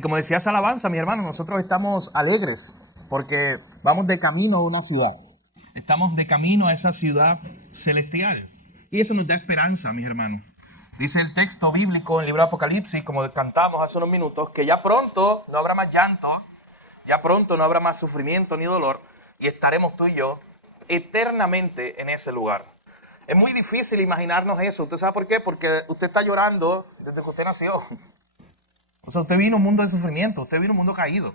Y como decía esa alabanza, mis hermanos, nosotros estamos alegres porque vamos de camino a una ciudad. Estamos de camino a esa ciudad celestial. Y eso nos da esperanza, mis hermanos. Dice el texto bíblico en el libro de Apocalipsis, como cantamos hace unos minutos, que ya pronto no habrá más llanto, ya pronto no habrá más sufrimiento ni dolor, y estaremos tú y yo eternamente en ese lugar. Es muy difícil imaginarnos eso. ¿Usted sabe por qué? Porque usted está llorando desde que usted nació. O sea, usted vino a un mundo de sufrimiento, usted vino a un mundo caído.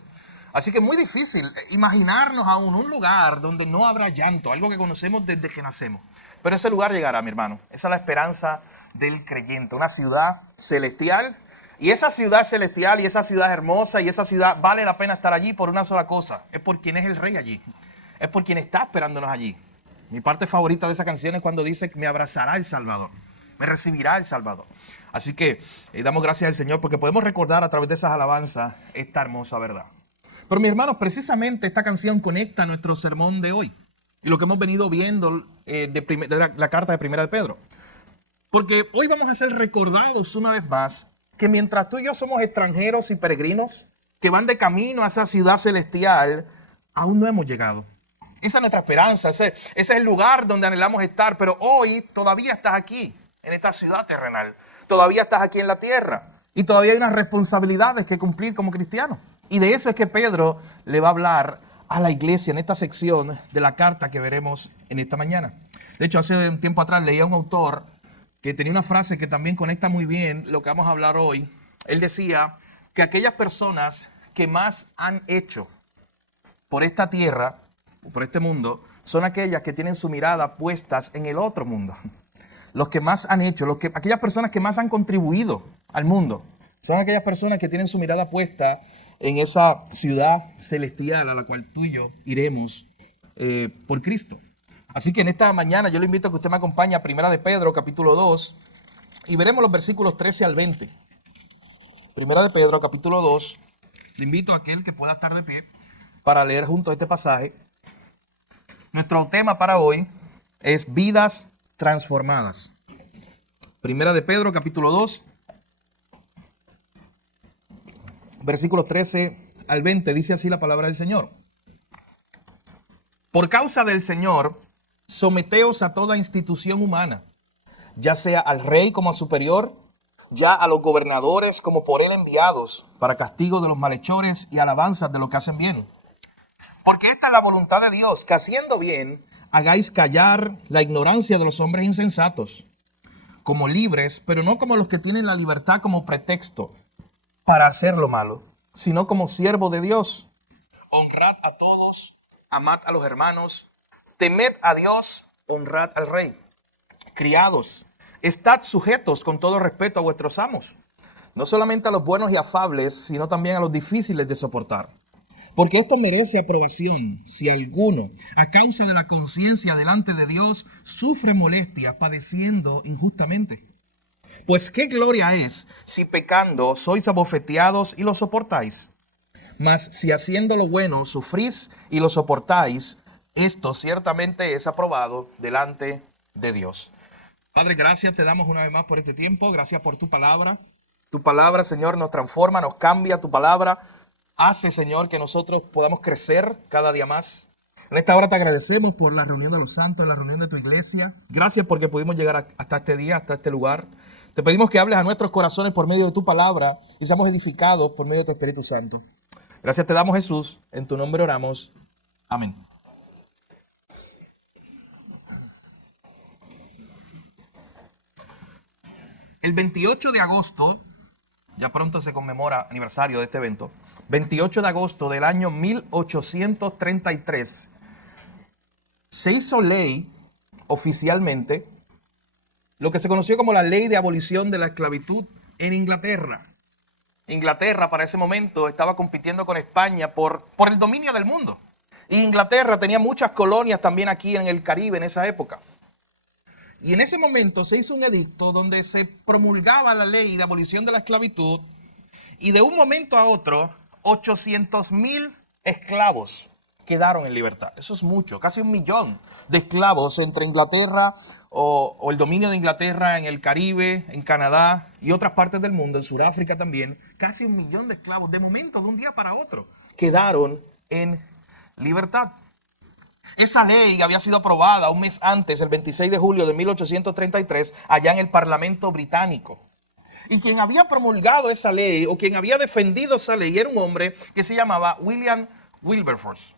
Así que es muy difícil imaginarnos aún un lugar donde no habrá llanto, algo que conocemos desde que nacemos. Pero ese lugar llegará, mi hermano. Esa es la esperanza del creyente, una ciudad celestial. Y esa ciudad celestial y esa ciudad hermosa y esa ciudad vale la pena estar allí por una sola cosa. Es por quien es el rey allí. Es por quien está esperándonos allí. Mi parte favorita de esa canción es cuando dice que me abrazará el Salvador. Me recibirá el Salvador. Así que damos gracias al Señor porque podemos recordar a través de esas alabanzas esta hermosa verdad. Pero mis hermanos, precisamente esta canción conecta nuestro sermón de hoy. Y lo que hemos venido viendo de la carta de Primera de Pedro. Porque hoy vamos a ser recordados una vez más que mientras tú y yo somos extranjeros y peregrinos que van de camino a esa ciudad celestial, aún no hemos llegado. Esa es nuestra esperanza, ese es el lugar donde anhelamos estar, pero hoy todavía estás aquí, en esta ciudad terrenal. Todavía estás aquí en la tierra y todavía hay unas responsabilidades que cumplir como cristianos. Y de eso es que Pedro le va a hablar a la iglesia en esta sección de la carta que veremos en esta mañana. De hecho, hace un tiempo atrás leía a un autor que tenía una frase que también conecta muy bien lo que vamos a hablar hoy. Él decía que aquellas personas que más han hecho por esta tierra, por este mundo, son aquellas que tienen su mirada puestas en el otro mundo. Los que más han hecho, aquellas personas que más han contribuido al mundo, son aquellas personas que tienen su mirada puesta en esa ciudad celestial a la cual tú y yo iremos por Cristo. Así que en esta mañana yo le invito a que usted me acompañe a Primera de Pedro, capítulo 2, y veremos los versículos 13 al 20. Primera de Pedro, capítulo 2. Le invito a aquel que pueda estar de pie para leer junto a este pasaje. Nuestro tema para hoy es vidas transformadas. Primera de Pedro, capítulo 2, versículos 13 al 20, dice así la palabra del Señor. Por causa del Señor, someteos a toda institución humana, ya sea al rey como a superior, ya a los gobernadores como por él enviados, para castigo de los malhechores y alabanzas de los que hacen bien. Porque esta es la voluntad de Dios, que haciendo bien, hagáis callar la ignorancia de los hombres insensatos, como libres, pero no como los que tienen la libertad como pretexto para hacer lo malo, sino como siervos de Dios. Honrad a todos, amad a los hermanos, temed a Dios, honrad al rey. Criados, estad sujetos con todo respeto a vuestros amos, no solamente a los buenos y afables, sino también a los difíciles de soportar. Porque esto merece aprobación si alguno, a causa de la conciencia delante de Dios, sufre molestias padeciendo injustamente. Pues qué gloria es si pecando sois abofeteados y lo soportáis. Mas si haciendo lo bueno sufrís y lo soportáis, esto ciertamente es aprobado delante de Dios. Padre, gracias te damos una vez más por este tiempo. Gracias por tu palabra. Tu palabra, Señor, nos transforma, nos cambia. Tu palabra hace, Señor, que nosotros podamos crecer cada día más. En esta hora te agradecemos por la reunión de los santos, la reunión de tu iglesia. Gracias porque pudimos llegar hasta este día, hasta este lugar. Te pedimos que hables a nuestros corazones por medio de tu palabra y seamos edificados por medio de tu Espíritu Santo. Gracias te damos, Jesús. En tu nombre oramos. Amén. El 28 de agosto, ya pronto se conmemora aniversario de este evento, 28 de agosto del año 1833, se hizo ley oficialmente lo que se conoció como la ley de abolición de la esclavitud en Inglaterra. Inglaterra para ese momento estaba compitiendo con España por el dominio del mundo. Y Inglaterra tenía muchas colonias también aquí en el Caribe en esa época. Y en ese momento se hizo un edicto donde se promulgaba la ley de abolición de la esclavitud y de un momento a otro 800,000 esclavos quedaron en libertad. Eso es mucho, casi 1 millón de esclavos entre Inglaterra o el dominio de Inglaterra en el Caribe, en Canadá y otras partes del mundo, en Sudáfrica también, casi 1 millón de esclavos, de momento, de un día para otro, quedaron en libertad. Esa ley había sido aprobada un mes antes, el 26 de julio de 1833, allá en el Parlamento británico. Y quien había promulgado esa ley, o quien había defendido esa ley, era un hombre que se llamaba William Wilberforce.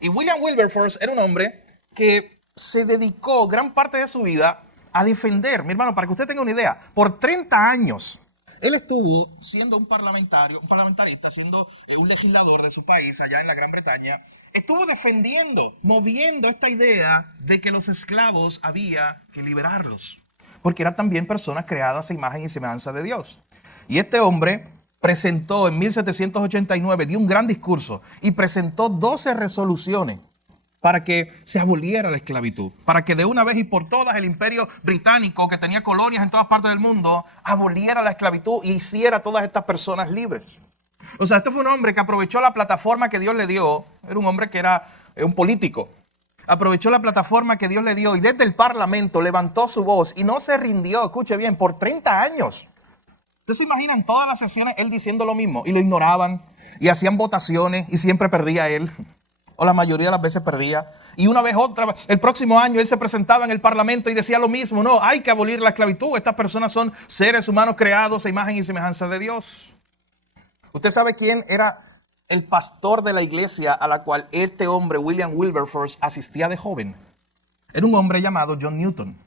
Y William Wilberforce era un hombre que se dedicó gran parte de su vida a defender, mi hermano, para que usted tenga una idea, por 30 años, él estuvo siendo un parlamentarista, siendo un legislador de su país, allá en la Gran Bretaña, estuvo defendiendo, moviendo esta idea de que los esclavos había que liberarlos, porque eran también personas creadas a imagen y semejanza de Dios. Y este hombre presentó en 1789, dio un gran discurso y presentó 12 resoluciones para que se aboliera la esclavitud, para que de una vez y por todas el imperio británico, que tenía colonias en todas partes del mundo, aboliera la esclavitud y hiciera a todas estas personas libres. O sea, este fue un hombre que aprovechó la plataforma que Dios le dio, era un hombre que era un político, aprovechó la plataforma que Dios le dio y desde el parlamento levantó su voz y no se rindió, escuche bien, por 30 años. Ustedes se imaginan todas las sesiones él diciendo lo mismo y lo ignoraban y hacían votaciones y siempre perdía él. O la mayoría de las veces perdía. Y una vez otra, el próximo año él se presentaba en el parlamento y decía lo mismo. No, hay que abolir la esclavitud. Estas personas son seres humanos creados a imagen y semejanza de Dios. ¿Usted sabe quién era el pastor de la iglesia a la cual este hombre, William Wilberforce, asistía de joven? Era un hombre llamado John Newton.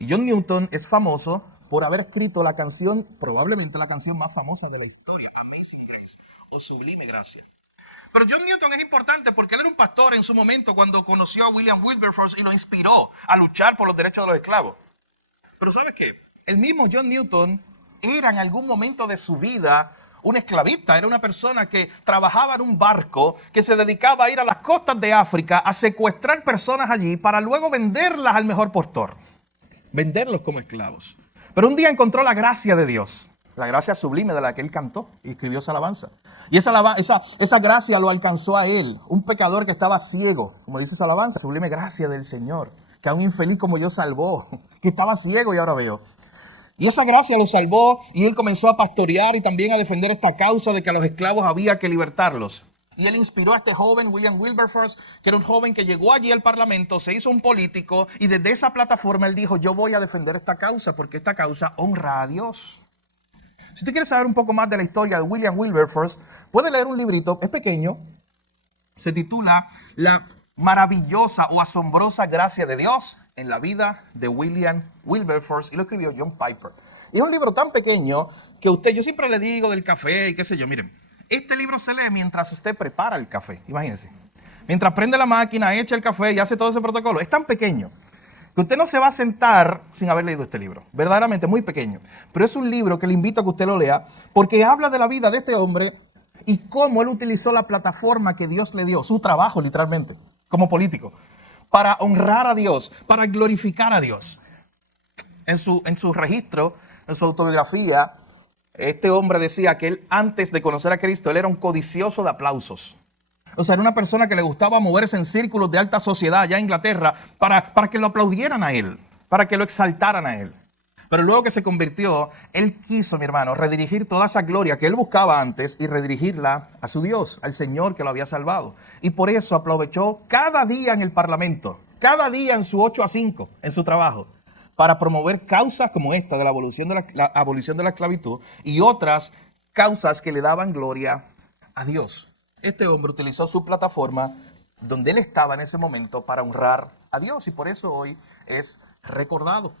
Y John Newton es famoso por haber escrito la canción, probablemente la canción más famosa de la historia, Amazing Grace, o Sublime Gracia. Pero John Newton es importante porque él era un pastor en su momento cuando conoció a William Wilberforce y lo inspiró a luchar por los derechos de los esclavos. Pero ¿sabes qué? El mismo John Newton era en algún momento de su vida un esclavista. Era una persona que trabajaba en un barco que se dedicaba a ir a las costas de África a secuestrar personas allí para luego venderlas al mejor postor. Venderlos como esclavos. Pero un día encontró la gracia de Dios. La gracia sublime de la que él cantó y escribió esa alabanza. Y esa gracia lo alcanzó a él, un pecador que estaba ciego, como dice esa alabanza, sublime gracia del Señor, que a un infeliz como yo salvó, que estaba ciego y ahora veo. Y esa gracia lo salvó y él comenzó a pastorear y también a defender esta causa de que a los esclavos había que libertarlos. Y él inspiró a este joven, William Wilberforce, que era un joven que llegó allí al parlamento, se hizo un político y desde esa plataforma él dijo, yo voy a defender esta causa porque esta causa honra a Dios. Si usted quiere saber un poco más de la historia de William Wilberforce, puede leer un librito, es pequeño, se titula La maravillosa o asombrosa gracia de Dios en la vida de William Wilberforce, y lo escribió John Piper. Y es un libro tan pequeño que yo siempre le digo del café y qué sé yo, miren, este libro se lee mientras usted prepara el café, imagínense. Mientras prende la máquina, echa el café y hace todo ese protocolo, es tan pequeño que usted no se va a sentar sin haber leído este libro. Verdaderamente muy pequeño. Pero es un libro que le invito a que usted lo lea porque habla de la vida de este hombre y cómo él utilizó la plataforma que Dios le dio, su trabajo literalmente, como político, para honrar a Dios, para glorificar a Dios. En su registro, en su autobiografía, este hombre decía que él antes de conocer a Cristo, él era un codicioso de aplausos. O sea, era una persona que le gustaba moverse en círculos de alta sociedad allá en Inglaterra para que lo aplaudieran a él, para que lo exaltaran a él. Pero luego que se convirtió, él quiso, mi hermano, redirigir toda esa gloria que él buscaba antes y redirigirla a su Dios, al Señor que lo había salvado. Y por eso aprovechó cada día en el Parlamento, cada día en su 8 a 5, en su trabajo, para promover causas como esta de la abolición de la esclavitud y otras causas que le daban gloria a Dios. Este hombre utilizó su plataforma donde él estaba en ese momento para honrar a Dios y por eso hoy es recordado.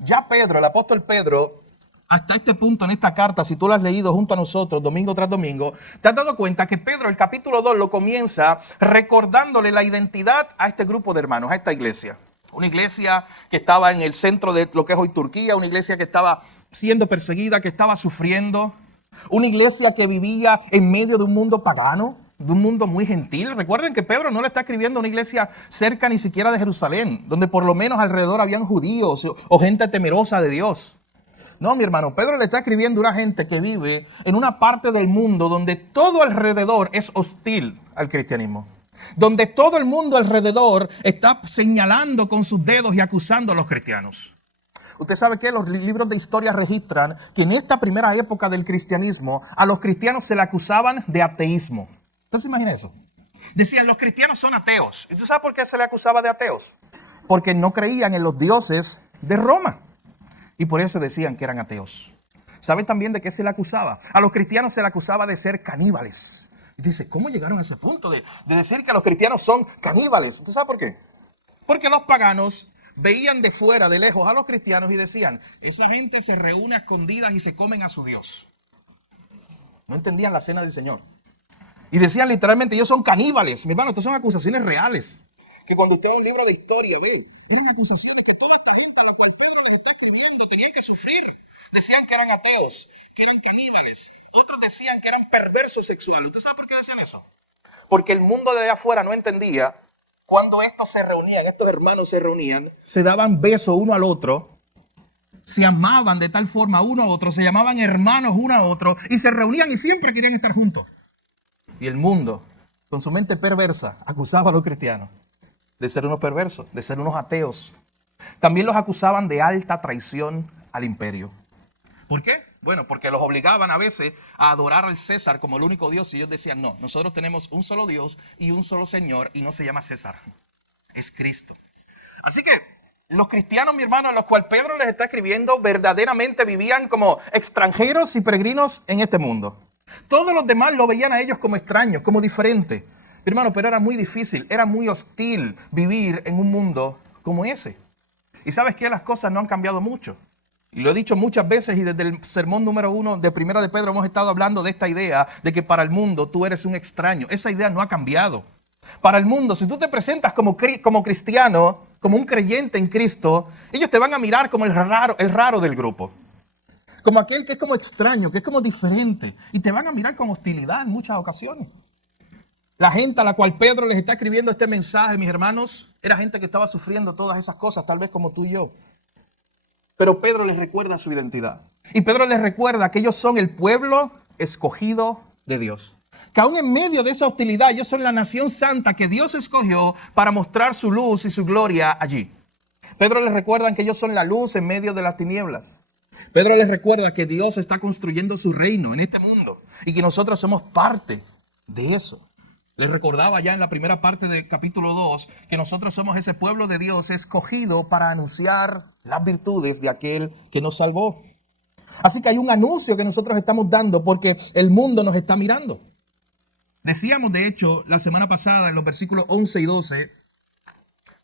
Ya Pedro, el apóstol Pedro, hasta este punto en esta carta, si tú la has leído junto a nosotros domingo tras domingo, te has dado cuenta que Pedro, el capítulo 2, lo comienza recordándole la identidad a este grupo de hermanos, a esta iglesia. Una iglesia que estaba en el centro de lo que es hoy Turquía, una iglesia que estaba siendo perseguida, que estaba sufriendo. Una iglesia que vivía en medio de un mundo pagano, de un mundo muy gentil. Recuerden que Pedro no le está escribiendo a una iglesia cerca ni siquiera de Jerusalén, donde por lo menos alrededor habían judíos o gente temerosa de Dios. No, mi hermano, Pedro le está escribiendo a una gente que vive en una parte del mundo donde todo alrededor es hostil al cristianismo. Donde todo el mundo alrededor está señalando con sus dedos y acusando a los cristianos. Usted sabe que los libros de historia registran que en esta primera época del cristianismo a los cristianos se le acusaban de ateísmo. ¿Usted se imagina eso? Decían, los cristianos son ateos. ¿Y tú sabes por qué se le acusaba de ateos? Porque no creían en los dioses de Roma. Y por eso decían que eran ateos. ¿Sabe también de qué se le acusaba? A los cristianos se le acusaba de ser caníbales. Y dice, ¿cómo llegaron a ese punto de decir que los cristianos son caníbales? ¿Tú sabes por qué? Porque los paganos veían de fuera, de lejos, a los cristianos y decían, esa gente se reúne a escondidas y se comen a su Dios. No entendían la cena del Señor. Y decían literalmente, ellos son caníbales. Mi hermano, estas son acusaciones reales. Que cuando usted va a un libro de historia, ve, eran acusaciones que toda esta gente a la cual Pedro les está escribiendo tenían que sufrir. Decían que eran ateos, que eran caníbales. Otros decían que eran perversos sexuales. ¿Usted sabe por qué decían eso? Porque el mundo de allá afuera no entendía cuando estos se reunían, estos hermanos se reunían, se daban besos uno al otro, se amaban de tal forma uno a otro, se llamaban hermanos uno a otro y se reunían y siempre querían estar juntos. Y el mundo, con su mente perversa, acusaba a los cristianos de ser unos perversos, de ser unos ateos. También los acusaban de alta traición al imperio. ¿Por qué? Bueno, porque los obligaban a veces a adorar al César como el único Dios y ellos decían, no, nosotros tenemos un solo Dios y un solo Señor y no se llama César, es Cristo. Así que los cristianos, mi hermano, a los cuales Pedro les está escribiendo, verdaderamente vivían como extranjeros y peregrinos en este mundo. Todos los demás lo veían a ellos como extraños, como diferentes. Mi hermano, pero era muy difícil, era muy hostil vivir en un mundo como ese. Y sabes que las cosas no han cambiado mucho. Y lo he dicho muchas veces y desde el sermón número 1 de Primera de Pedro hemos estado hablando de esta idea de que para el mundo tú eres un extraño. Esa idea no ha cambiado. Para el mundo, si tú te presentas como cristiano, como un creyente en Cristo, ellos te van a mirar como el raro del grupo. Como aquel que es como extraño, que es como diferente. Y te van a mirar con hostilidad en muchas ocasiones. La gente a la cual Pedro les está escribiendo este mensaje, mis hermanos, era gente que estaba sufriendo todas esas cosas, tal vez como tú y yo. Pero Pedro les recuerda su identidad. Y Pedro les recuerda que ellos son el pueblo escogido de Dios. Que aún en medio de esa hostilidad, ellos son la nación santa que Dios escogió para mostrar su luz y su gloria allí. Pedro les recuerda que ellos son la luz en medio de las tinieblas. Pedro les recuerda que Dios está construyendo su reino en este mundo y que nosotros somos parte de eso. Les recordaba ya en la primera parte del capítulo 2 que nosotros somos ese pueblo de Dios escogido para anunciar las virtudes de aquel que nos salvó. Así que hay un anuncio que nosotros estamos dando porque el mundo nos está mirando. Decíamos, de hecho, la semana pasada en los versículos 11 y 12,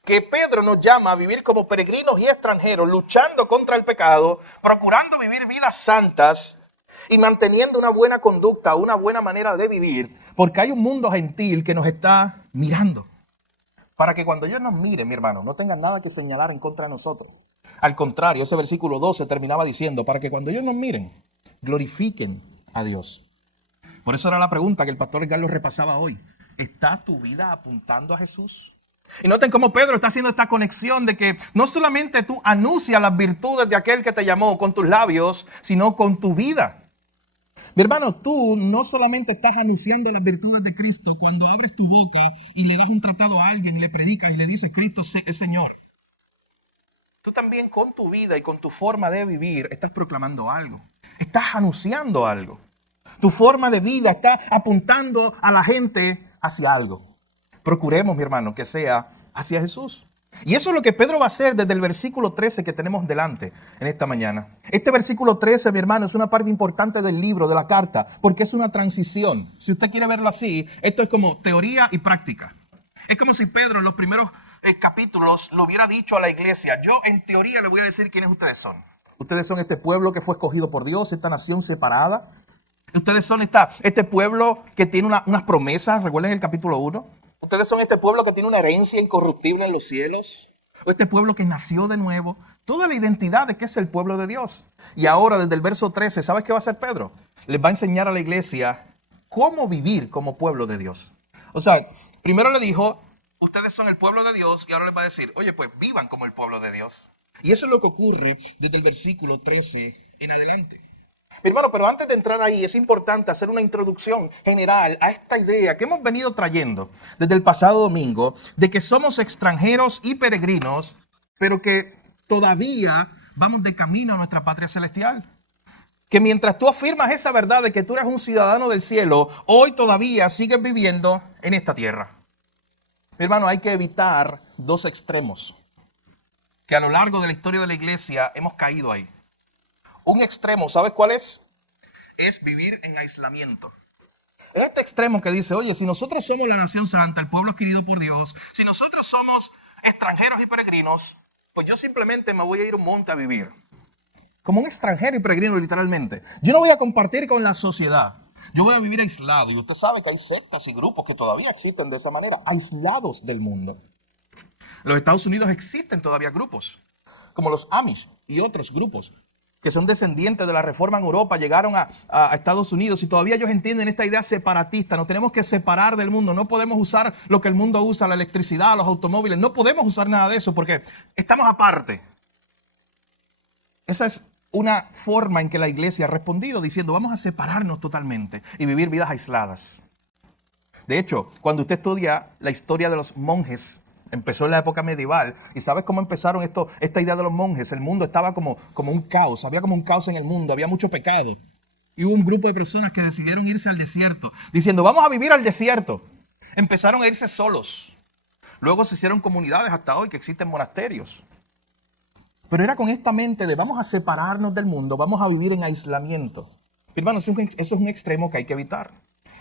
que Pedro nos llama a vivir como peregrinos y extranjeros, luchando contra el pecado, procurando vivir vidas santas y manteniendo una buena conducta, una buena manera de vivir, porque hay un mundo gentil que nos está mirando. Para que cuando ellos nos miren, mi hermano, no tengan nada que señalar en contra de nosotros. Al contrario, ese versículo 12 terminaba diciendo, para que cuando ellos nos miren, glorifiquen a Dios. Por eso era la pregunta que el pastor Carlos repasaba hoy. ¿Está tu vida apuntando a Jesús? Y noten cómo Pedro está haciendo esta conexión de que no solamente tú anuncias las virtudes de aquel que te llamó con tus labios, sino con tu vida. Mi hermano, tú no solamente estás anunciando las virtudes de Cristo cuando abres tu boca y le das un tratado a alguien, le predicas y le dices Cristo es Señor. Tú también con tu vida y con tu forma de vivir estás proclamando algo. Estás anunciando algo. Tu forma de vida está apuntando a la gente hacia algo. Procuremos, mi hermano, que sea hacia Jesús. Y eso es lo que Pedro va a hacer desde el versículo 13 que tenemos delante en esta mañana. Este versículo 13, mi hermano, es una parte importante del libro, de la carta, porque es una transición. Si usted quiere verlo así, esto es como teoría y práctica. Es como si Pedro en los primeros capítulos lo hubiera dicho a la iglesia. Yo en teoría le voy a decir quiénes ustedes son. Ustedes son este pueblo que fue escogido por Dios, esta nación separada. Ustedes son este pueblo que tiene unas promesas, recuerden el capítulo 1. Ustedes son este pueblo que tiene una herencia incorruptible en los cielos. O este pueblo que nació de nuevo. Toda la identidad de que es el pueblo de Dios. Y ahora desde el verso 13, ¿sabes qué va a hacer Pedro? Les va a enseñar a la iglesia cómo vivir como pueblo de Dios. O sea, primero le dijo, ustedes son el pueblo de Dios. Y ahora les va a decir, oye, pues vivan como el pueblo de Dios. Y eso es lo que ocurre desde el versículo 13 en adelante. Mi hermano, pero antes de entrar ahí es importante hacer una introducción general a esta idea que hemos venido trayendo desde el pasado domingo de que somos extranjeros y peregrinos, pero que todavía vamos de camino a nuestra patria celestial. Que mientras tú afirmas esa verdad de que tú eres un ciudadano del cielo, hoy todavía sigues viviendo en esta tierra. Mi hermano, hay que evitar dos extremos que a lo largo de la historia de la iglesia hemos caído ahí. Un extremo, ¿sabes cuál es? Es vivir en aislamiento. Es este extremo que dice, oye, si nosotros somos la nación santa, el pueblo adquirido por Dios, si nosotros somos extranjeros y peregrinos, pues yo simplemente me voy a ir a un monte a vivir. Como un extranjero y peregrino literalmente. Yo no voy a compartir con la sociedad. Yo voy a vivir aislado. Y usted sabe que hay sectas y grupos que todavía existen de esa manera, aislados del mundo. En los Estados Unidos existen todavía grupos, como los Amish y otros grupos, que son descendientes de la reforma en Europa, llegaron a Estados Unidos y todavía ellos entienden esta idea separatista. Nos tenemos que separar del mundo. No podemos usar lo que el mundo usa, la electricidad, los automóviles. No podemos usar nada de eso porque estamos aparte. Esa es una forma en que la iglesia ha respondido diciendo vamos a separarnos totalmente y vivir vidas aisladas. De hecho, cuando usted estudia la historia de los monjes, empezó en la época medieval, y ¿sabes cómo empezaron esta idea de los monjes? El mundo estaba como un caos, había como un caos en el mundo, había mucho pecado. Y hubo un grupo de personas que decidieron irse al desierto, diciendo vamos a vivir al desierto. Empezaron a irse solos. Luego se hicieron comunidades hasta hoy que existen monasterios. Pero era con esta mente de vamos a separarnos del mundo, vamos a vivir en aislamiento. Hermanos, eso es un extremo que hay que evitar.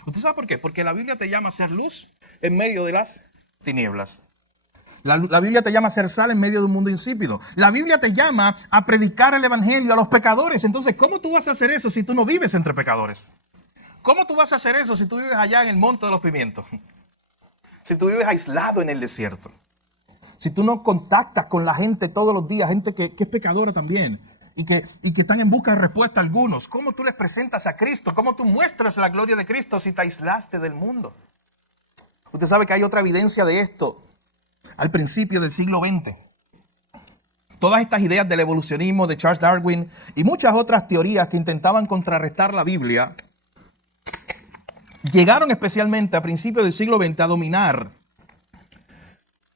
¿Usted sabe por qué? Porque la Biblia te llama a ser luz en medio de las tinieblas. La Biblia te llama a ser sal en medio de un mundo insípido. La Biblia te llama a predicar el evangelio a los pecadores. Entonces, ¿cómo tú vas a hacer eso si tú no vives entre pecadores? ¿Cómo tú vas a hacer eso si tú vives allá en el monte de los pimientos? Si tú vives aislado en el desierto. Si tú no contactas con la gente todos los días, gente que es pecadora también, y que están en busca de respuesta a algunos, ¿cómo tú les presentas a Cristo? ¿Cómo tú muestras la gloria de Cristo si te aislaste del mundo? Usted sabe que hay otra evidencia de esto al principio del siglo XX. Todas estas ideas del evolucionismo de Charles Darwin y muchas otras teorías que intentaban contrarrestar la Biblia, llegaron especialmente a principios del siglo XX a dominar.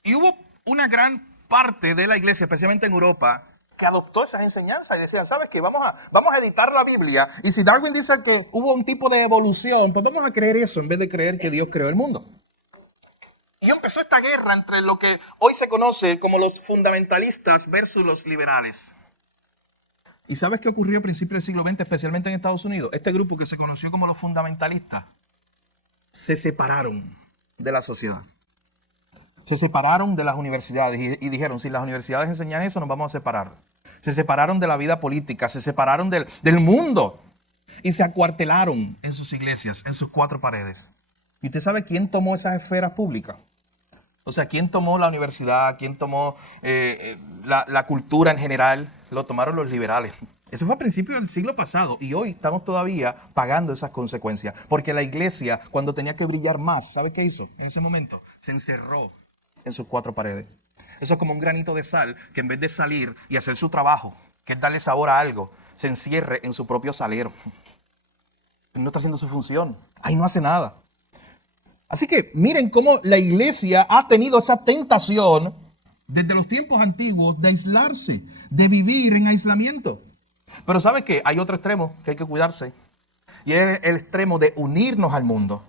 Y hubo una gran parte de la iglesia, especialmente en Europa, que adoptó esas enseñanzas y decían, ¿sabes qué? Vamos a editar la Biblia y si Darwin dice que hubo un tipo de evolución, pues vamos a creer eso en vez de creer que Dios creó el mundo. Y empezó esta guerra entre lo que hoy se conoce como los fundamentalistas versus los liberales. ¿Y sabes qué ocurrió a principios del siglo XX, especialmente en Estados Unidos? Este grupo que se conoció como los fundamentalistas se separaron de la sociedad. Se separaron de las universidades y dijeron, si las universidades enseñan eso, nos vamos a separar. Se separaron de la vida política, se separaron del mundo y se acuartelaron en sus iglesias, en sus cuatro paredes. ¿Y usted sabe quién tomó esas esferas públicas? O sea, ¿quién tomó la universidad? ¿Quién tomó la cultura en general? Lo tomaron los liberales. Eso fue a principios del siglo pasado y hoy estamos todavía pagando esas consecuencias. Porque la iglesia, cuando tenía que brillar más, ¿sabe qué hizo? En ese momento se encerró en sus cuatro paredes. Eso es como un granito de sal que en vez de salir y hacer su trabajo, que es darle sabor a algo, se encierre en su propio salero. No está haciendo su función. Ahí no hace nada. Así que miren cómo la iglesia ha tenido esa tentación desde los tiempos antiguos de aislarse, de vivir en aislamiento. Pero ¿sabe qué? Hay otro extremo que hay que cuidarse. Y es el extremo de unirnos al mundo.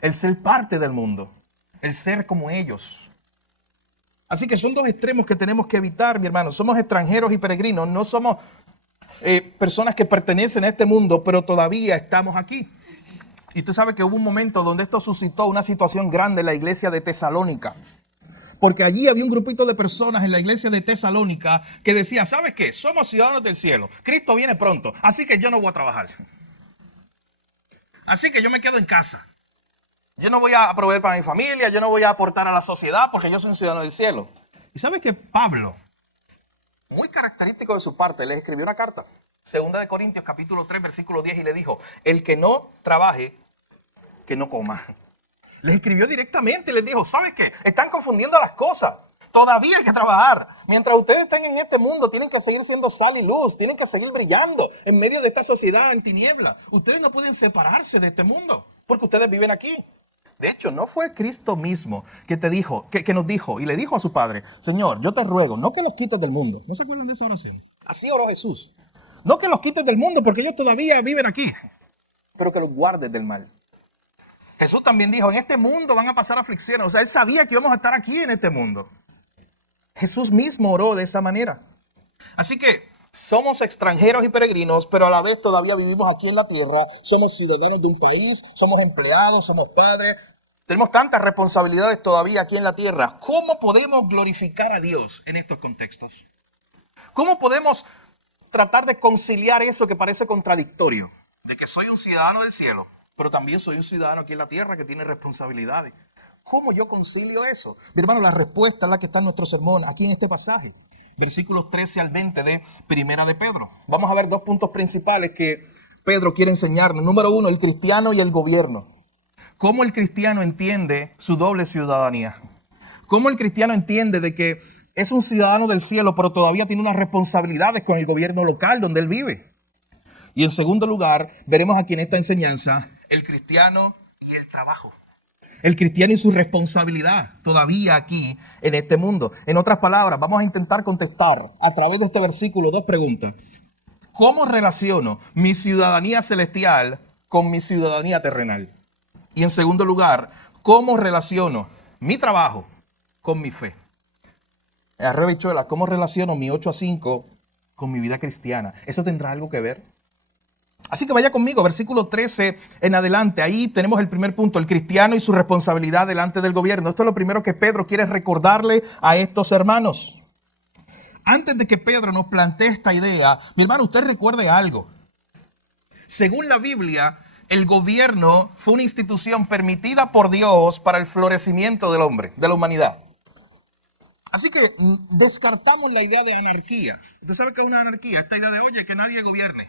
El ser parte del mundo. El ser como ellos. Así que son dos extremos que tenemos que evitar, mi hermano. Somos extranjeros y peregrinos. No somos personas que pertenecen a este mundo, pero todavía estamos aquí. Y usted sabe que hubo un momento donde esto suscitó una situación grande en la iglesia de Tesalónica. Porque allí había un grupito de personas en la iglesia de Tesalónica que decía, ¿sabes qué? Somos ciudadanos del cielo. Cristo viene pronto, así que yo no voy a trabajar. Así que yo me quedo en casa. Yo no voy a proveer para mi familia, yo no voy a aportar a la sociedad porque yo soy un ciudadano del cielo. Y ¿sabes qué? Pablo, muy característico de su parte, les escribió una carta. 2 de Corintios capítulo 3 versículo 10 y le dijo, el que no trabaje, que no coma. Les escribió directamente, les dijo, ¿sabes qué? Están confundiendo las cosas. Todavía hay que trabajar. Mientras ustedes estén en este mundo, tienen que seguir siendo sal y luz. Tienen que seguir brillando en medio de esta sociedad en tinieblas. Ustedes no pueden separarse de este mundo, porque ustedes viven aquí. De hecho, no fue Cristo mismo que te dijo, que nos dijo y le dijo a su Padre, Señor, yo te ruego, no que los quites del mundo. ¿No se acuerdan de esa oración? Así oró Jesús. No que los quites del mundo porque ellos todavía viven aquí, pero que los guardes del mal. Jesús también dijo, en este mundo van a pasar aflicciones. O sea, él sabía que íbamos a estar aquí en este mundo. Jesús mismo oró de esa manera. Así que somos extranjeros y peregrinos, pero a la vez todavía vivimos aquí en la tierra. Somos ciudadanos de un país, somos empleados, somos padres. Tenemos tantas responsabilidades todavía aquí en la tierra. ¿Cómo podemos glorificar a Dios en estos contextos? ¿Cómo podemos tratar de conciliar eso que parece contradictorio? De que soy un ciudadano del cielo, pero también soy un ciudadano aquí en la tierra que tiene responsabilidades. ¿Cómo yo concilio eso? Mi hermano, la respuesta es la que está en nuestro sermón, aquí en este pasaje. Versículos 13 al 20 de Primera de Pedro. Vamos a ver dos puntos principales que Pedro quiere enseñarnos. Número uno, el cristiano y el gobierno. ¿Cómo el cristiano entiende su doble ciudadanía? ¿Cómo el cristiano entiende de que es un ciudadano del cielo, pero todavía tiene unas responsabilidades con el gobierno local donde él vive? Y en segundo lugar, veremos aquí en esta enseñanza el cristiano y el trabajo. El cristiano y su responsabilidad todavía aquí en este mundo. En otras palabras, vamos a intentar contestar a través de este versículo dos preguntas. ¿Cómo relaciono mi ciudadanía celestial con mi ciudadanía terrenal? Y en segundo lugar, ¿cómo relaciono mi trabajo con mi fe? Arroba bichuela, ¿cómo relaciono mi 8 a 5 con mi vida cristiana? ¿Eso tendrá algo que ver? Así que vaya conmigo, versículo 13 en adelante. Ahí tenemos el primer punto, el cristiano y su responsabilidad delante del gobierno. Esto es lo primero que Pedro quiere recordarle a estos hermanos. Antes de que Pedro nos plantee esta idea, mi hermano, usted recuerde algo. Según la Biblia, el gobierno fue una institución permitida por Dios para el florecimiento del hombre, de la humanidad. Así que descartamos la idea de anarquía. ¿Usted sabe qué es una anarquía? Esta idea de, oye, que nadie gobierne.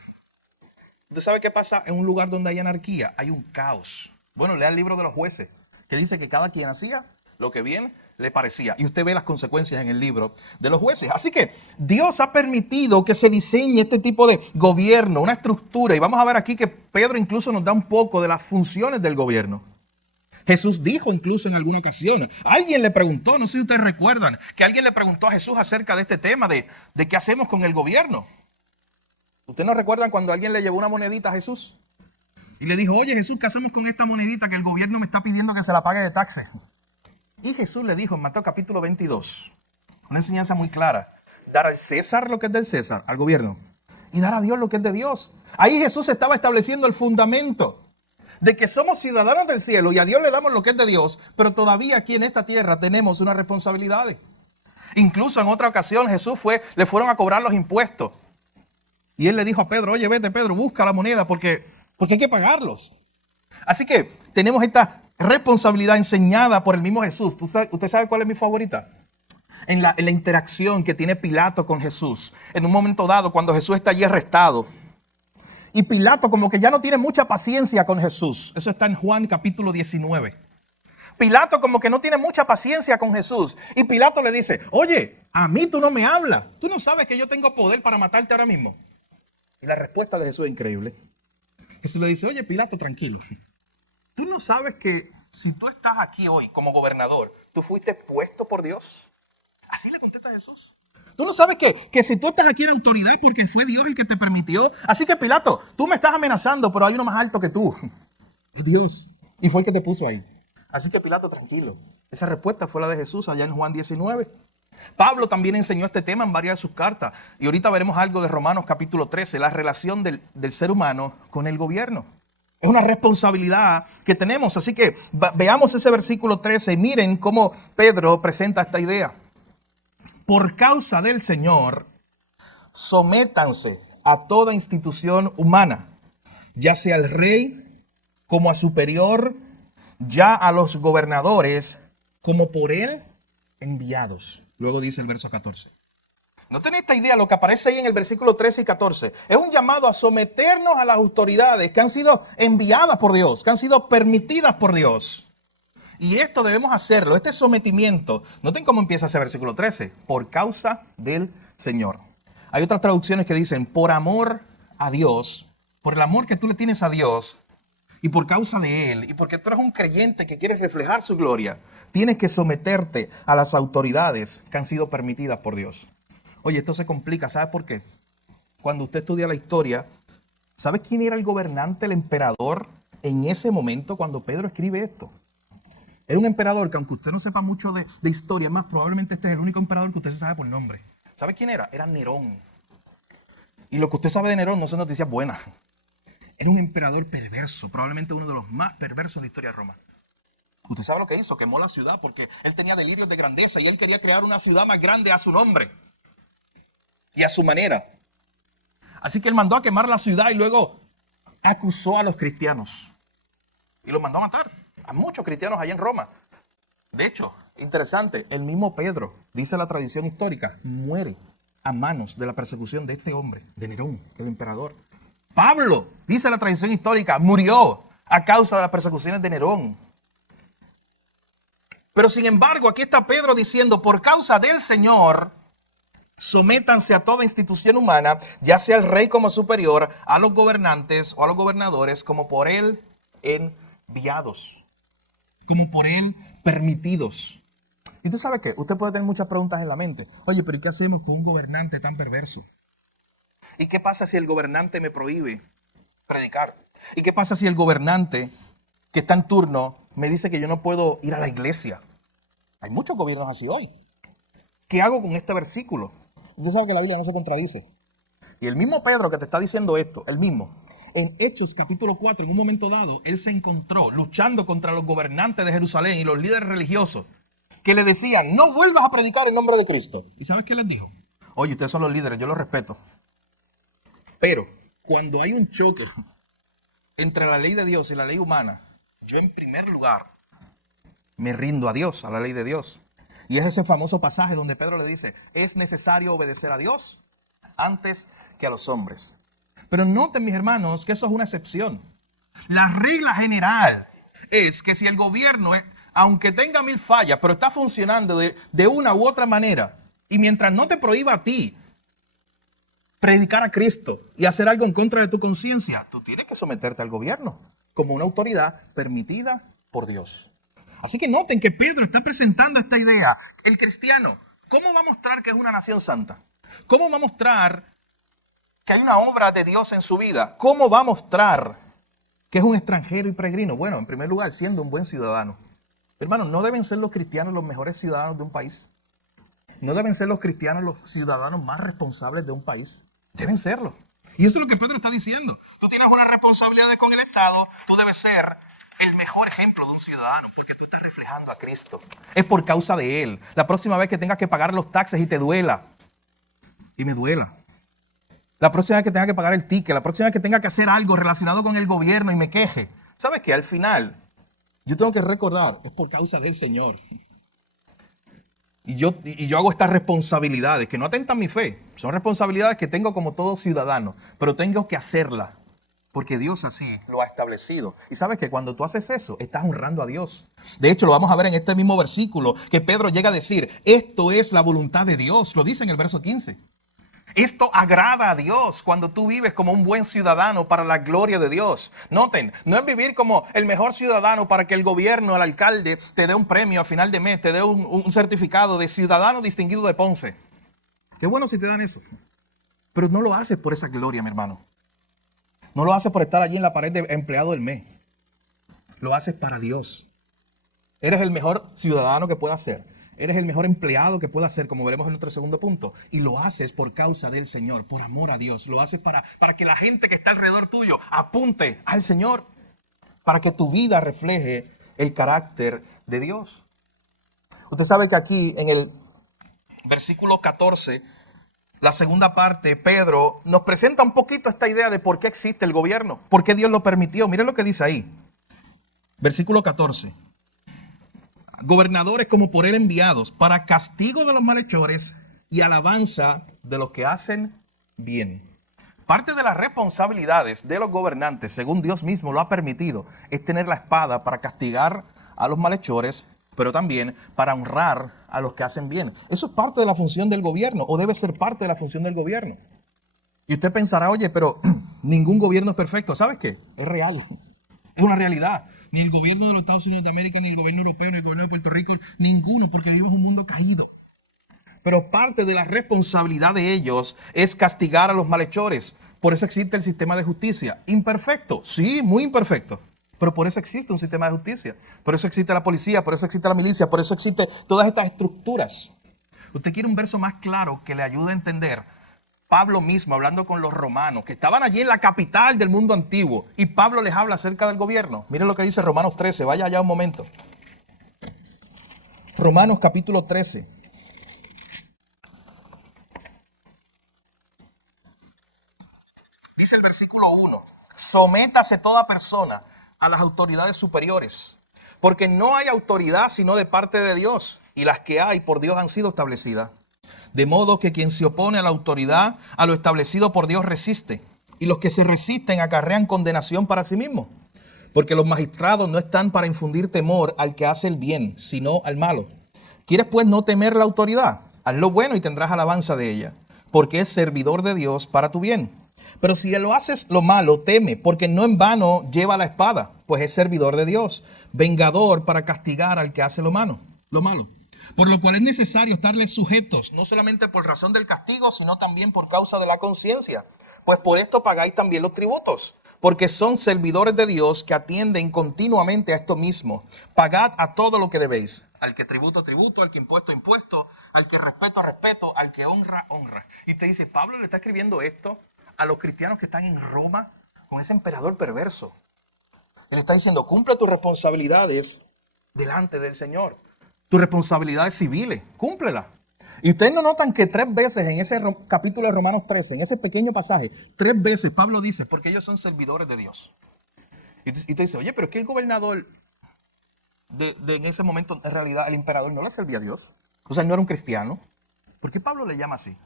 ¿Usted sabe qué pasa en un lugar donde hay anarquía? Hay un caos. Bueno, lea el libro de los jueces, que dice que cada quien hacía lo que bien le parecía. Y usted ve las consecuencias en el libro de los jueces. Así que Dios ha permitido que se diseñe este tipo de gobierno, una estructura. Y vamos a ver aquí que Pedro incluso nos da un poco de las funciones del gobierno. Jesús dijo incluso en alguna ocasión, alguien le preguntó, no sé si ustedes recuerdan, que alguien le preguntó a Jesús acerca de este tema de qué hacemos con el gobierno. ¿Ustedes no recuerdan cuando alguien le llevó una monedita a Jesús? Y le dijo, oye Jesús, ¿qué hacemos con esta monedita que el gobierno me está pidiendo que se la pague de taxes? Y Jesús le dijo en Mateo capítulo 22, una enseñanza muy clara, dar al César lo que es del César, al gobierno, y dar a Dios lo que es de Dios. Ahí Jesús estaba estableciendo el fundamento de que somos ciudadanos del cielo y a Dios le damos lo que es de Dios, pero todavía aquí en esta tierra tenemos unas responsabilidades. Incluso en otra ocasión Jesús le fueron a cobrar los impuestos. Y él le dijo a Pedro, oye, vete Pedro, busca la moneda porque hay que pagarlos. Así que tenemos esta responsabilidad enseñada por el mismo Jesús. ¿Usted sabe cuál es mi favorita? En la interacción que tiene Pilato con Jesús. En un momento dado, cuando Jesús está allí arrestado. Y Pilato como que ya no tiene mucha paciencia con Jesús. Eso está en Juan capítulo 19. Pilato como que no tiene mucha paciencia con Jesús. Y Pilato le dice, oye, a mí tú no me hablas. ¿Tú no sabes que yo tengo poder para matarte ahora mismo? Y la respuesta de Jesús es increíble. Jesús le dice, oye Pilato, tranquilo. ¿Tú no sabes que si tú estás aquí hoy como gobernador, tú fuiste puesto por Dios? Así le contesta Jesús. ¿Tú no sabes que si tú estás aquí en autoridad porque fue Dios el que te permitió? Así que Pilato, tú me estás amenazando, pero hay uno más alto que tú. Es Dios. Y fue el que te puso ahí. Así que Pilato, tranquilo. Esa respuesta fue la de Jesús allá en Juan 19. Pablo también enseñó este tema en varias de sus cartas. Y ahorita veremos algo de Romanos capítulo 13, la relación del ser humano con el gobierno. Es una responsabilidad que tenemos. Así que veamos ese versículo 13 y miren cómo Pedro presenta esta idea. Por causa del Señor, sométanse a toda institución humana, ya sea al rey como a superior, ya a los gobernadores como por él enviados. Luego dice el verso 14. ¿No tenéis esta idea? Lo que aparece ahí en el versículo 13 y 14. Es un llamado a someternos a las autoridades que han sido enviadas por Dios, que han sido permitidas por Dios. Y esto debemos hacerlo, este sometimiento. Noten cómo empieza ese versículo 13. Por causa del Señor. Hay otras traducciones que dicen, por amor a Dios, por el amor que tú le tienes a Dios, Y por causa de Él, y porque tú eres un creyente que quiere reflejar su gloria, tienes que someterte a las autoridades que han sido permitidas por Dios. Oye, esto se complica, ¿sabes por qué? Cuando usted estudia la historia, ¿sabes quién era el gobernante, el emperador, en ese momento cuando Pedro escribe esto? Era un emperador que, aunque usted no sepa mucho de historia, más probablemente este es el único emperador que usted se sabe por nombre. ¿Sabe quién era? Era Nerón. Y lo que usted sabe de Nerón no son noticias buenas. Era un emperador perverso, probablemente uno de los más perversos de la historia de Roma. ¿Usted sabe lo que hizo? Quemó la ciudad porque él tenía delirios de grandeza y él quería crear una ciudad más grande a su nombre y a su manera. Así que él mandó a quemar la ciudad y luego acusó a los cristianos. Y los mandó a matar a muchos cristianos allá en Roma. De hecho, interesante, el mismo Pedro, dice la tradición histórica, muere a manos de la persecución de este hombre, de Nerón, el emperador. Pablo, dice la tradición histórica, murió a causa de las persecuciones de Nerón. Pero sin embargo, aquí está Pedro diciendo, por causa del Señor, sométanse a toda institución humana, ya sea el rey como superior, a los gobernantes o a los gobernadores, como por él enviados, como por él permitidos. ¿Y usted sabe qué? Usted puede tener muchas preguntas en la mente. Oye, pero ¿y qué hacemos con un gobernante tan perverso? ¿Y qué pasa si el gobernante me prohíbe predicar? ¿Y qué pasa si el gobernante que está en turno me dice que yo no puedo ir a la iglesia? Hay muchos gobiernos así hoy. ¿Qué hago con este versículo? Usted sabe que la Biblia no se contradice. Y el mismo Pedro que te está diciendo esto, el mismo, en Hechos capítulo 4, en un momento dado, él se encontró luchando contra los gobernantes de Jerusalén y los líderes religiosos que le decían, no vuelvas a predicar en nombre de Cristo. ¿Y sabes qué les dijo? Oye, ustedes son los líderes, yo los respeto. Pero cuando hay un choque entre la ley de Dios y la ley humana, yo en primer lugar me rindo a Dios, a la ley de Dios. Y es ese famoso pasaje donde Pedro le dice, es necesario obedecer a Dios antes que a los hombres. Pero noten, mis hermanos, que eso es una excepción. La regla general es que si el gobierno, aunque tenga 1000 fallas, pero está funcionando de una u otra manera, y mientras no te prohíba a ti predicar a Cristo y hacer algo en contra de tu conciencia, tú tienes que someterte al gobierno como una autoridad permitida por Dios. Así que noten que Pedro está presentando esta idea. El cristiano, ¿cómo va a mostrar que es una nación santa? ¿Cómo va a mostrar que hay una obra de Dios en su vida? ¿Cómo va a mostrar que es un extranjero y peregrino? Bueno, en primer lugar, siendo un buen ciudadano. Hermanos, ¿no deben ser los cristianos los mejores ciudadanos de un país? ¿No deben ser los cristianos los ciudadanos más responsables de un país? Deben serlo. Y eso es lo que Pedro está diciendo. Tú tienes una responsabilidad con el Estado, tú debes ser el mejor ejemplo de un ciudadano, porque tú estás reflejando a Cristo. Es por causa de Él. La próxima vez que tengas que pagar los taxes y te duela, y me duela. La próxima vez que tenga que pagar el ticket, la próxima vez que tenga que hacer algo relacionado con el gobierno y me queje. ¿Sabes qué? Al final, yo tengo que recordar, es por causa del Señor. Y yo hago estas responsabilidades que no atentan mi fe. Son responsabilidades que tengo como todo ciudadano, pero tengo que hacerlas porque Dios así lo ha establecido. Y sabes que cuando tú haces eso, estás honrando a Dios. De hecho, lo vamos a ver en este mismo versículo que Pedro llega a decir, esto es la voluntad de Dios. Lo dice en el verso 15. Esto agrada a Dios cuando tú vives como un buen ciudadano para la gloria de Dios. Noten, no es vivir como el mejor ciudadano para que el gobierno, el alcalde, te dé un premio a final de mes, te dé un certificado de ciudadano distinguido de Ponce. Qué bueno si te dan eso. Pero no lo haces por esa gloria, mi hermano. No lo haces por estar allí en la pared de empleado del mes. Lo haces para Dios. Eres el mejor ciudadano que puedas ser. Eres el mejor empleado que puedas ser, como veremos en nuestro segundo punto. Y lo haces por causa del Señor, por amor a Dios. Lo haces para que la gente que está alrededor tuyo apunte al Señor. Para que tu vida refleje el carácter de Dios. Usted sabe que aquí en el versículo 14, la segunda parte, Pedro nos presenta un poquito esta idea de por qué existe el gobierno. Por qué Dios lo permitió. Miren lo que dice ahí. Versículo 14. Gobernadores como por él enviados para castigo de los malhechores y alabanza de los que hacen bien. Parte de las responsabilidades de los gobernantes, según Dios mismo lo ha permitido, es tener la espada para castigar a los malhechores, pero también para honrar a los que hacen bien. Eso es parte de la función del gobierno, o debe ser parte de la función del gobierno. Y usted pensará, oye, pero ningún gobierno es perfecto. ¿Sabes qué? Es real. Es una realidad. Ni el gobierno de los Estados Unidos de América, ni el gobierno europeo, ni el gobierno de Puerto Rico, ninguno, porque vivimos en un mundo caído. Pero parte de la responsabilidad de ellos es castigar a los malhechores. Por eso existe el sistema de justicia. Imperfecto, sí, muy imperfecto. Pero por eso existe un sistema de justicia. Por eso existe la policía, por eso existe la milicia, por eso existe todas estas estructuras. Usted quiere un verso más claro que le ayude a entender. Pablo mismo hablando con los romanos, que estaban allí en la capital del mundo antiguo, y Pablo les habla acerca del gobierno. Miren lo que dice Romanos 13, vaya allá un momento. Romanos capítulo 13. Dice el versículo 1, sométase toda persona a las autoridades superiores, porque no hay autoridad sino de parte de Dios, y las que hay por Dios han sido establecidas. De modo que quien se opone a la autoridad, a lo establecido por Dios resiste, y los que se resisten acarrean condenación para sí mismos, porque los magistrados no están para infundir temor al que hace el bien, sino al malo. ¿Quieres pues no temer la autoridad? Haz lo bueno y tendrás alabanza de ella, porque es servidor de Dios para tu bien. Pero si lo haces lo malo, teme, porque no en vano lleva la espada, pues es servidor de Dios, vengador para castigar al que hace lo malo. Por lo cual es necesario estarles sujetos, no solamente por razón del castigo, sino también por causa de la conciencia. Pues por esto pagáis también los tributos, porque son servidores de Dios que atienden continuamente a esto mismo. Pagad a todo lo que debéis. Al que tributo, tributo, al que impuesto, impuesto, al que respeto, respeto, al que honra, honra. Y te dice, Pablo le está escribiendo esto a los cristianos que están en Roma con ese emperador perverso. Él está diciendo, cumple tus responsabilidades delante del Señor. Tus responsabilidades civiles, cúmplelas. Y ustedes no notan que 3 veces en ese capítulo de Romanos 13, en ese pequeño pasaje, 3 veces Pablo dice, porque ellos son servidores de Dios. Y te dice, oye, pero es que el gobernador en ese momento, en realidad, el emperador no le servía a Dios. O sea, él no era un cristiano. ¿Por qué Pablo le llama así?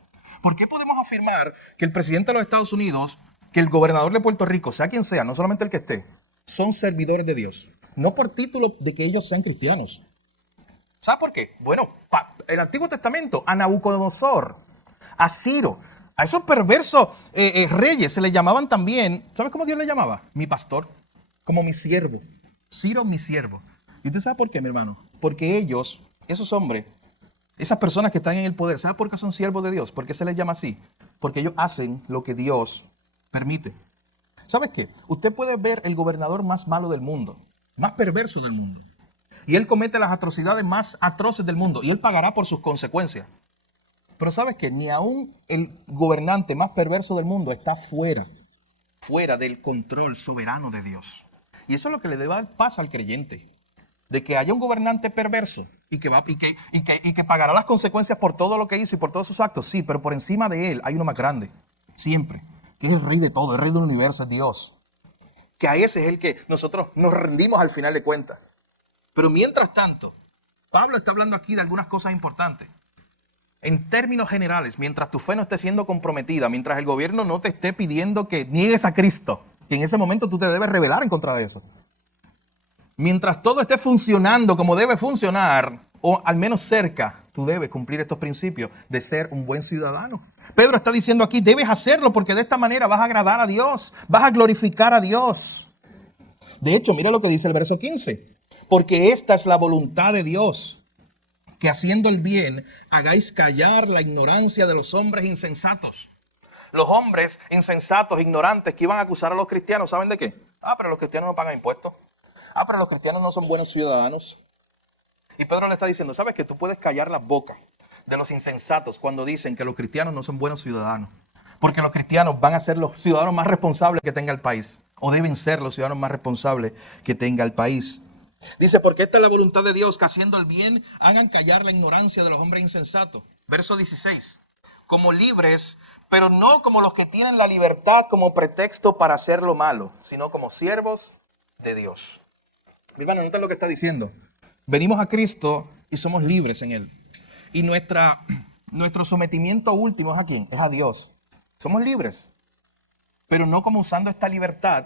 ¿Por qué podemos afirmar que el presidente de los Estados Unidos, que el gobernador de Puerto Rico, sea quien sea, no solamente el que esté, son servidores de Dios? No por título de que ellos sean cristianos. ¿Sabe por qué? Bueno, el Antiguo Testamento, a Nabucodonosor, a Ciro, a esos perversos reyes se les llamaban también, ¿sabes cómo Dios le llamaba? Mi pastor, como mi siervo. Ciro, mi siervo. ¿Y usted sabe por qué, mi hermano? Porque ellos, esos hombres, esas personas que están en el poder, ¿sabe por qué son siervos de Dios? ¿Por qué se les llama así? Porque ellos hacen lo que Dios permite. ¿Sabes qué? Usted puede ver el gobernador más malo del mundo, más perverso del mundo. Y él comete las atrocidades más atroces del mundo. Y él pagará por sus consecuencias. Pero ¿sabes qué? Ni aún el gobernante más perverso del mundo está fuera del control soberano de Dios. Y eso es lo que le debe dar paz al creyente. De que haya un gobernante perverso y que pagará las consecuencias por todo lo que hizo y por todos sus actos. Sí, pero por encima de él hay uno más grande. Siempre. Que es el rey de todo, el rey del universo, es Dios. Que a ese es el que nosotros nos rendimos al final de cuentas. Pero mientras tanto, Pablo está hablando aquí de algunas cosas importantes. En términos generales, mientras tu fe no esté siendo comprometida, mientras el gobierno no te esté pidiendo que niegues a Cristo, que en ese momento tú te debes rebelar en contra de eso. Mientras todo esté funcionando como debe funcionar, o al menos cerca, tú debes cumplir estos principios de ser un buen ciudadano. Pedro está diciendo aquí, debes hacerlo porque de esta manera vas a agradar a Dios, vas a glorificar a Dios. De hecho, mira lo que dice el verso 15. Porque esta es la voluntad de Dios, que haciendo el bien hagáis callar la ignorancia de los hombres insensatos. Los hombres insensatos, ignorantes, que iban a acusar a los cristianos, ¿saben de qué? Pero los cristianos no pagan impuestos. Pero los cristianos no son buenos ciudadanos. Y Pedro le está diciendo, ¿sabes que tú puedes callar las bocas de los insensatos cuando dicen que los cristianos no son buenos ciudadanos? Porque los cristianos van a ser los ciudadanos más responsables que tenga el país. O deben ser los ciudadanos más responsables que tenga el país. Dice, porque esta es la voluntad de Dios, que haciendo el bien hagan callar la ignorancia de los hombres insensatos. Verso 16. Como libres, pero no como los que tienen la libertad como pretexto para hacer lo malo, sino como siervos de Dios. Mi hermano, nota lo que está diciendo. Venimos a Cristo y somos libres en Él. Y nuestro sometimiento último es a ¿quién? Es a Dios. Somos libres, pero no como usando esta libertad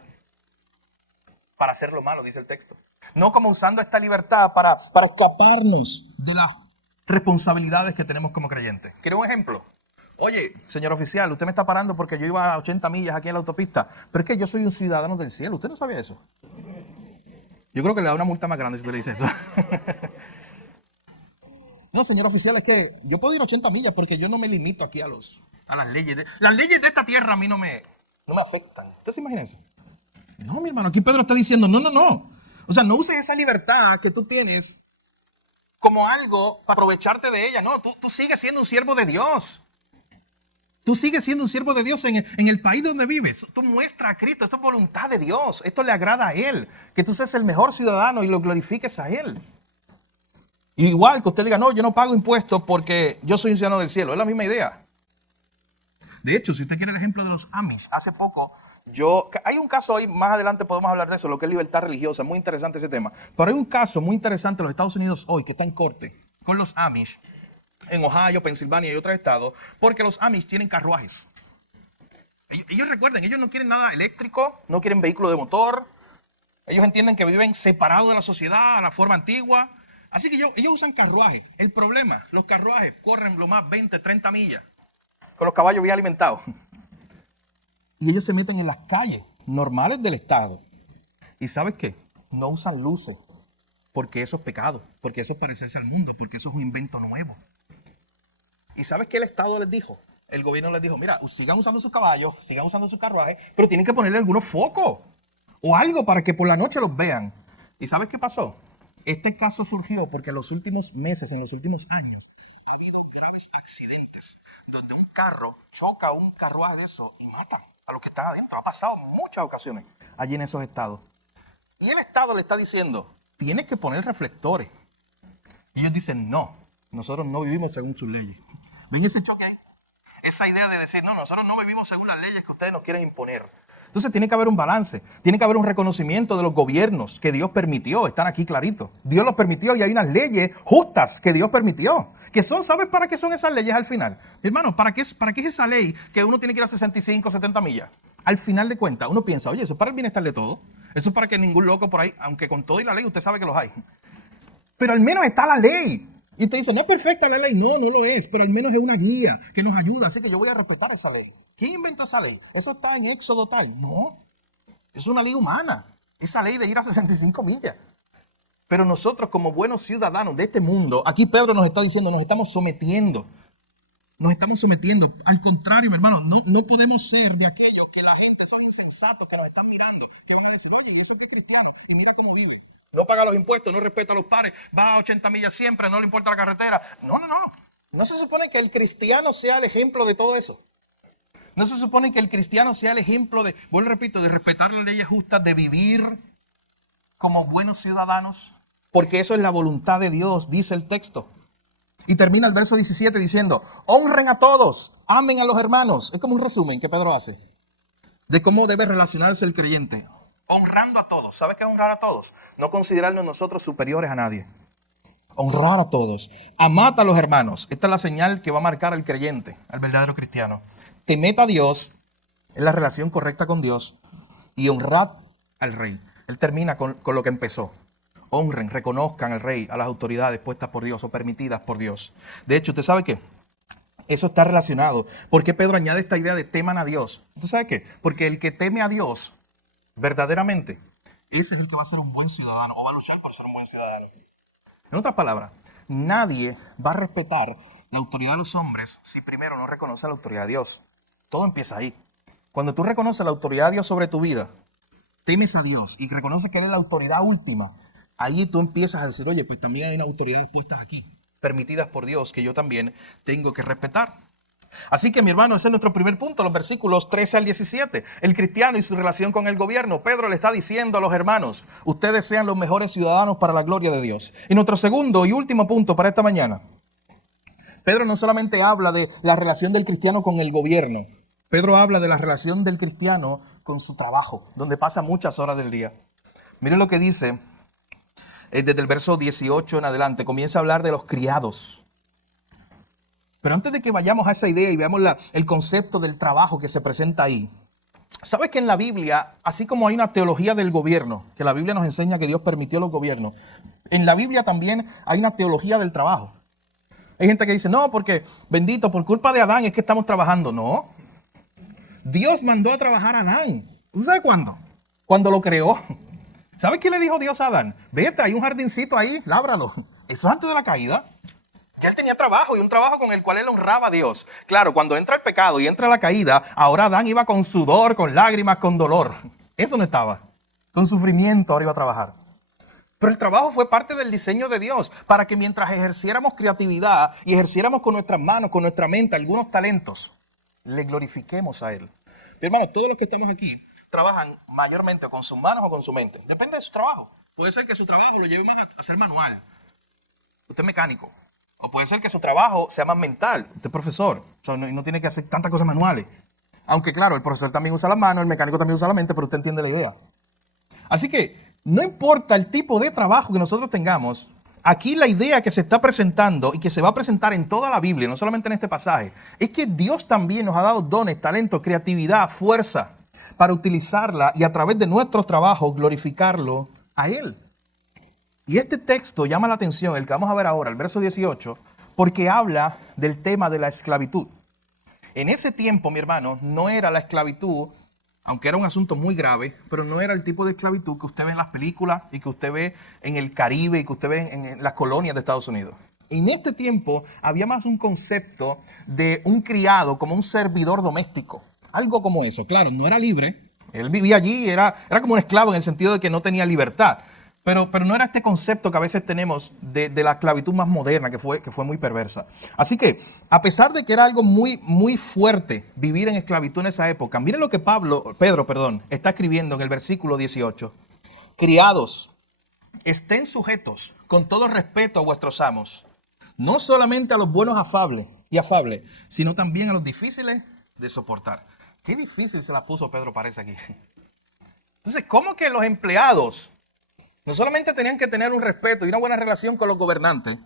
para hacer lo malo, dice el texto. No como usando esta libertad para escaparnos de las responsabilidades que tenemos como creyentes. ¿Quiero un ejemplo? Oye, señor oficial, usted me está parando porque yo iba a 80 millas aquí en la autopista, pero es que yo soy un ciudadano del cielo. ¿Usted no sabía eso? Yo creo que le da una multa más grande si usted le dice eso. No, señor oficial, es que yo puedo ir 80 millas porque yo no me limito aquí a las leyes. Las leyes de esta tierra a mí no me afectan. ¿Usted se imagina eso? No, mi hermano, aquí Pedro está diciendo, no. O sea, no uses esa libertad que tú tienes como algo para aprovecharte de ella. No, tú sigues siendo un siervo de Dios. Tú sigues siendo un siervo de Dios en el país donde vives. Tú muestras a Cristo, esto es voluntad de Dios. Esto le agrada a Él. Que tú seas el mejor ciudadano y lo glorifiques a Él. Igual que usted diga, no, yo no pago impuestos porque yo soy un ciudadano del cielo. Es la misma idea. De hecho, si usted quiere el ejemplo de los Amish, hace poco hay un caso ahí, más adelante podemos hablar de eso, lo que es libertad religiosa, muy interesante ese tema. Pero hay un caso muy interesante en los Estados Unidos hoy que está en corte con los Amish, en Ohio, Pensilvania y otros estados, porque los Amish tienen carruajes. Ellos recuerden, ellos no quieren nada eléctrico, no quieren vehículo de motor, ellos entienden que viven separados de la sociedad, a la forma antigua. Así que ellos usan carruajes. El problema, los carruajes corren lo más 20, 30 millas, con los caballos bien alimentados. Y ellos se meten en las calles normales del estado. ¿Y sabes qué? No usan luces, porque eso es pecado, porque eso es parecerse al mundo, porque eso es un invento nuevo. ¿Y sabes qué el estado les dijo? El gobierno les dijo, mira, sigan usando sus caballos, sigan usando sus carruajes, pero tienen que ponerle algunos focos o algo para que por la noche los vean. ¿Y sabes qué pasó? Este caso surgió porque en los últimos meses, en los últimos años, ha habido graves accidentes donde un carro choca a un carruaje de eso y mata a los que están adentro. Ha pasado en muchas ocasiones allí en esos estados. Y el estado le está diciendo, tienes que poner reflectores. Y ellos dicen, no, nosotros no vivimos según sus leyes. ¿Ven ese choque ahí? Esa idea de decir, no, nosotros no vivimos según las leyes que ustedes nos quieren imponer. Entonces tiene que haber un balance, tiene que haber un reconocimiento de los gobiernos que Dios permitió, están aquí claritos. Dios los permitió y hay unas leyes justas que Dios permitió. Que son, ¿sabes para qué son esas leyes al final? Hermano, ¿para qué es esa ley que uno tiene que ir a 65, 70 millas? Al final de cuentas, uno piensa, oye, eso es para el bienestar de todos. Eso es para que ningún loco por ahí, aunque con todo y la ley, usted sabe que los hay. Pero al menos está la ley. Y usted dice, no es perfecta la ley. No, no lo es, pero al menos es una guía que nos ayuda. Así que yo voy a respetar esa ley. ¿Quién inventó esa ley? Eso está en Éxodo tal. No, es una ley humana. Esa ley de ir a 65 millas. Pero nosotros como buenos ciudadanos de este mundo, aquí Pedro nos está diciendo, nos estamos sometiendo. Nos estamos sometiendo. Al contrario, mi hermano, no podemos ser de aquellos que la gente son insensatos, que nos están mirando, que van a decir, oye, yo soy cristiano y mira cómo vive. No paga los impuestos, no respeta a los pares, va a 80 millas siempre, no le importa la carretera. No. No se supone que el cristiano sea el ejemplo de todo eso. No se supone que el cristiano sea el ejemplo de, vuelvo repito, de respetar las leyes justas, de vivir como buenos ciudadanos. Porque eso es la voluntad de Dios, dice el texto. Y termina el verso 17 diciendo, honren a todos, amen a los hermanos. Es como un resumen que Pedro hace de cómo debe relacionarse el creyente. Honrando a todos. ¿Sabes qué es honrar a todos? No considerarnos nosotros superiores a nadie. Honrar a todos. Amad a los hermanos. Esta es la señal que va a marcar al creyente, al verdadero cristiano. Temed a Dios, es la relación correcta con Dios, y honrad al rey. Él termina con lo que empezó. Honren, reconozcan al rey, a las autoridades puestas por Dios o permitidas por Dios. De hecho, ¿usted sabe qué? Eso está relacionado. ¿Por qué Pedro añade esta idea de teman a Dios? ¿Usted sabe qué? Porque el que teme a Dios verdaderamente, ese es el que va a ser un buen ciudadano o va a luchar por ser un buen ciudadano. En otras palabras, nadie va a respetar la autoridad de los hombres si primero no reconoce la autoridad de Dios. Todo empieza ahí. Cuando tú reconoces la autoridad de Dios sobre tu vida, temes a Dios y reconoces que eres la autoridad última, ahí tú empiezas a decir, oye, pues también hay una autoridad puestas aquí, permitidas por Dios, que yo también tengo que respetar. Así que, mi hermano, ese es nuestro primer punto, los versículos 13 al 17. El cristiano y su relación con el gobierno. Pedro le está diciendo a los hermanos, ustedes sean los mejores ciudadanos para la gloria de Dios. Y nuestro segundo y último punto para esta mañana. Pedro no solamente habla de la relación del cristiano con el gobierno. Pedro habla de la relación del cristiano con su trabajo, donde pasa muchas horas del día. Miren lo que dice desde el verso 18 en adelante. Comienza a hablar de los criados. Pero antes de que vayamos a esa idea y veamos el concepto del trabajo que se presenta ahí, ¿sabes que en la Biblia, así como hay una teología del gobierno, que la Biblia nos enseña que Dios permitió los gobiernos, en la Biblia también hay una teología del trabajo? Hay gente que dice, no, porque bendito, por culpa de Adán es que estamos trabajando. No, Dios mandó a trabajar a Adán. ¿Usted sabe cuándo? Cuando lo creó. ¿Sabe qué le dijo Dios a Adán? Vete, hay un jardincito ahí, lábralo. Eso antes de la caída. Que él tenía trabajo y un trabajo con el cual él honraba a Dios. Claro, cuando entra el pecado y entra la caída, ahora Adán iba con sudor, con lágrimas, con dolor. Eso no estaba. Con sufrimiento ahora iba a trabajar. Pero el trabajo fue parte del diseño de Dios para que mientras ejerciéramos creatividad y ejerciéramos con nuestras manos, con nuestra mente, algunos talentos, le glorifiquemos a Él. Mi hermano, todos los que estamos aquí trabajan mayormente con sus manos o con su mente. Depende de su trabajo. Puede ser que su trabajo lo lleve más a ser manual. Usted es mecánico. O puede ser que su trabajo sea más mental. Usted es profesor. O sea, no tiene que hacer tantas cosas manuales. Aunque claro, el profesor también usa las manos, el mecánico también usa la mente, pero usted entiende la idea. Así que no importa el tipo de trabajo que nosotros tengamos, aquí la idea que se está presentando y que se va a presentar en toda la Biblia, no solamente en este pasaje, es que Dios también nos ha dado dones, talento, creatividad, fuerza para utilizarla y a través de nuestros trabajos glorificarlo a Él. Y este texto llama la atención, el que vamos a ver ahora, el verso 18, porque habla del tema de la esclavitud. En ese tiempo, mi hermano, no era la esclavitud, aunque era un asunto muy grave, pero no era el tipo de esclavitud que usted ve en las películas y que usted ve en el Caribe y que usted ve en las colonias de Estados Unidos. En este tiempo había más un concepto de un criado como un servidor doméstico, algo como eso. Claro, no era libre, él vivía allí, era como un esclavo en el sentido de que no tenía libertad. Pero no era este concepto que a veces tenemos de la esclavitud más moderna, que fue muy perversa. Así que, a pesar de que era algo muy fuerte vivir en esclavitud en esa época, miren lo que Pedro está escribiendo en el versículo 18. Criados, estén sujetos con todo respeto a vuestros amos, no solamente a los buenos y afables, sino también a los difíciles de soportar. Qué difícil se la puso Pedro, parece aquí. Entonces, ¿cómo que los empleados no solamente tenían que tener un respeto y una buena relación con los gobernantes,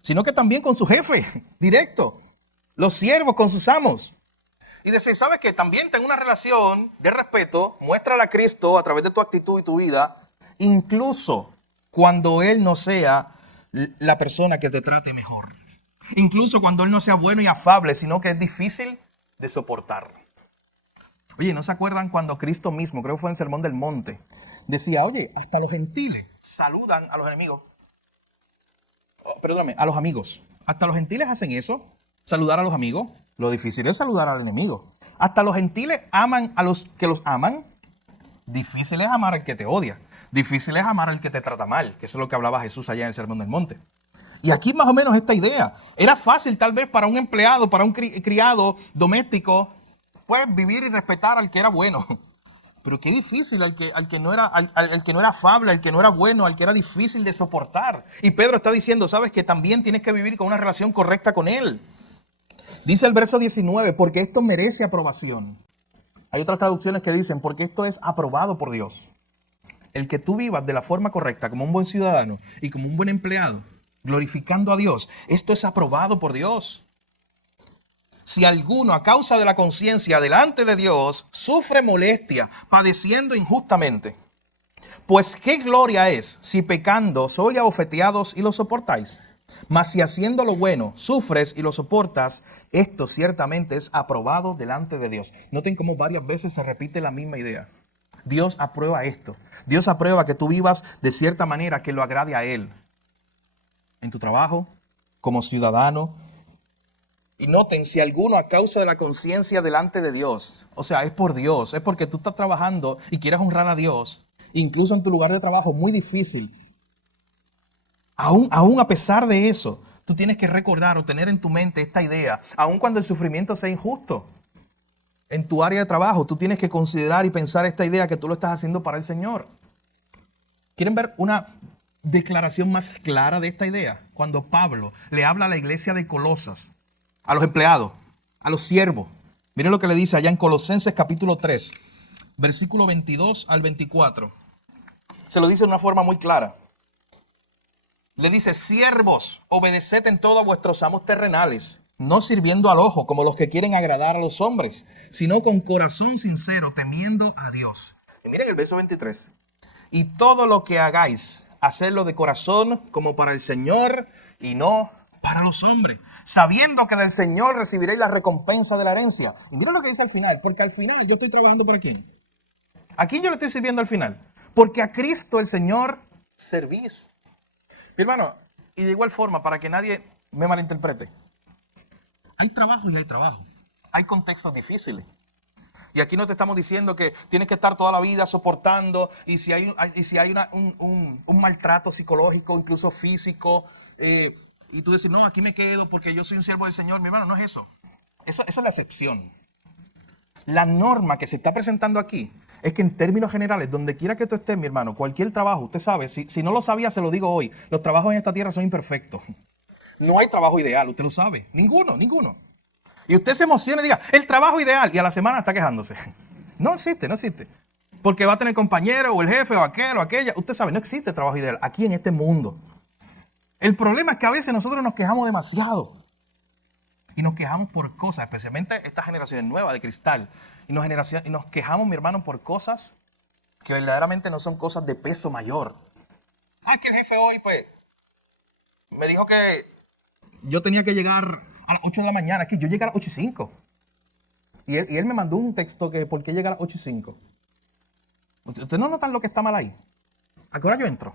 sino que también con su jefe directo, los siervos con sus amos? Y decir, ¿sabes qué? También ten una relación de respeto, muéstrala a Cristo a través de tu actitud y tu vida, incluso cuando Él no sea la persona que te trate mejor. Incluso cuando Él no sea bueno y afable, sino que es difícil de soportar. Oye, ¿no se acuerdan cuando Cristo mismo, creo que fue en el Sermón del Monte, decía, oye, hasta los gentiles saludan a los enemigos? Perdóname, a los amigos. Hasta los gentiles hacen eso, saludar a los amigos. Lo difícil es saludar al enemigo. Hasta los gentiles aman a los que los aman. Difícil es amar al que te odia. Difícil es amar al que te trata mal, que eso es lo que hablaba Jesús allá en el Sermón del Monte. Y aquí más o menos esta idea. Era fácil tal vez para un empleado, para un criado doméstico, pues vivir y respetar al que era bueno. Pero qué difícil al que no era afable, al que no era bueno, al que era difícil de soportar. Y Pedro está diciendo, sabes que también tienes que vivir con una relación correcta con él. Dice el verso 19, porque esto merece aprobación. Hay otras traducciones que dicen, porque esto es aprobado por Dios. El que tú vivas de la forma correcta, como un buen ciudadano y como un buen empleado, glorificando a Dios, esto es aprobado por Dios. Si alguno a causa de la conciencia delante de Dios sufre molestia, padeciendo injustamente, pues qué gloria es si pecando sois abofeteados y lo soportáis. Mas si haciendo lo bueno sufres y lo soportas, esto ciertamente es aprobado delante de Dios. Noten cómo varias veces se repite la misma idea. Dios aprueba esto. Dios aprueba que tú vivas de cierta manera que lo agrade a Él. En tu trabajo, como ciudadano. Y noten, si alguno a causa de la conciencia delante de Dios, o sea, es por Dios, es porque tú estás trabajando y quieres honrar a Dios, incluso en tu lugar de trabajo, muy difícil. Aún a pesar de eso, tú tienes que recordar o tener en tu mente esta idea, aun cuando el sufrimiento sea injusto. En tu área de trabajo, tú tienes que considerar y pensar esta idea que tú lo estás haciendo para el Señor. ¿Quieren ver una declaración más clara de esta idea? Cuando Pablo le habla a la iglesia de Colosas, a los empleados, a los siervos. Miren lo que le dice allá en Colosenses capítulo 3, versículo 22 al 24. Se lo dice de una forma muy clara. Le dice, siervos, obedeced en todo a vuestros amos terrenales, no sirviendo al ojo como los que quieren agradar a los hombres, sino con corazón sincero, temiendo a Dios. Y miren el verso 23. Y todo lo que hagáis, hacedlo de corazón como para el Señor y no para los hombres, sabiendo que del Señor recibiréis la recompensa de la herencia. Y mira lo que dice al final, porque al final yo estoy trabajando para quién. ¿A quién yo le estoy sirviendo al final? Porque a Cristo el Señor servís. Mi hermano, y de igual forma, para que nadie me malinterprete, hay trabajo y hay trabajo. Hay contextos difíciles. Y aquí no te estamos diciendo que tienes que estar toda la vida soportando y si hay un maltrato psicológico, incluso físico, y tú dices, no, aquí me quedo porque yo soy un siervo del Señor. Mi hermano, no es eso. Eso es la excepción. La norma que se está presentando aquí es que en términos generales, donde quiera que tú estés, mi hermano, cualquier trabajo, usted sabe, si no lo sabía, se lo digo hoy, los trabajos en esta tierra son imperfectos. No hay trabajo ideal, usted lo sabe. Ninguno. Y usted se emociona y diga, el trabajo ideal, y a la semana está quejándose. No existe. Porque va a tener compañero, o el jefe, o aquel, o aquella. Usted sabe, no existe trabajo ideal aquí en este mundo. El problema es que a veces nosotros nos quejamos demasiado. Y nos quejamos por cosas, especialmente esta generación nueva de cristal. Y nos quejamos, mi hermano, por cosas que verdaderamente no son cosas de peso mayor. Es que el jefe hoy, pues, me dijo que yo tenía que llegar a las 8 de la mañana. Es que yo llegué a las 8:05. Y él me mandó un texto que ¿por qué llega a las 8:05? ¿Ustedes no notan lo que está mal ahí? ¿A qué hora yo entro?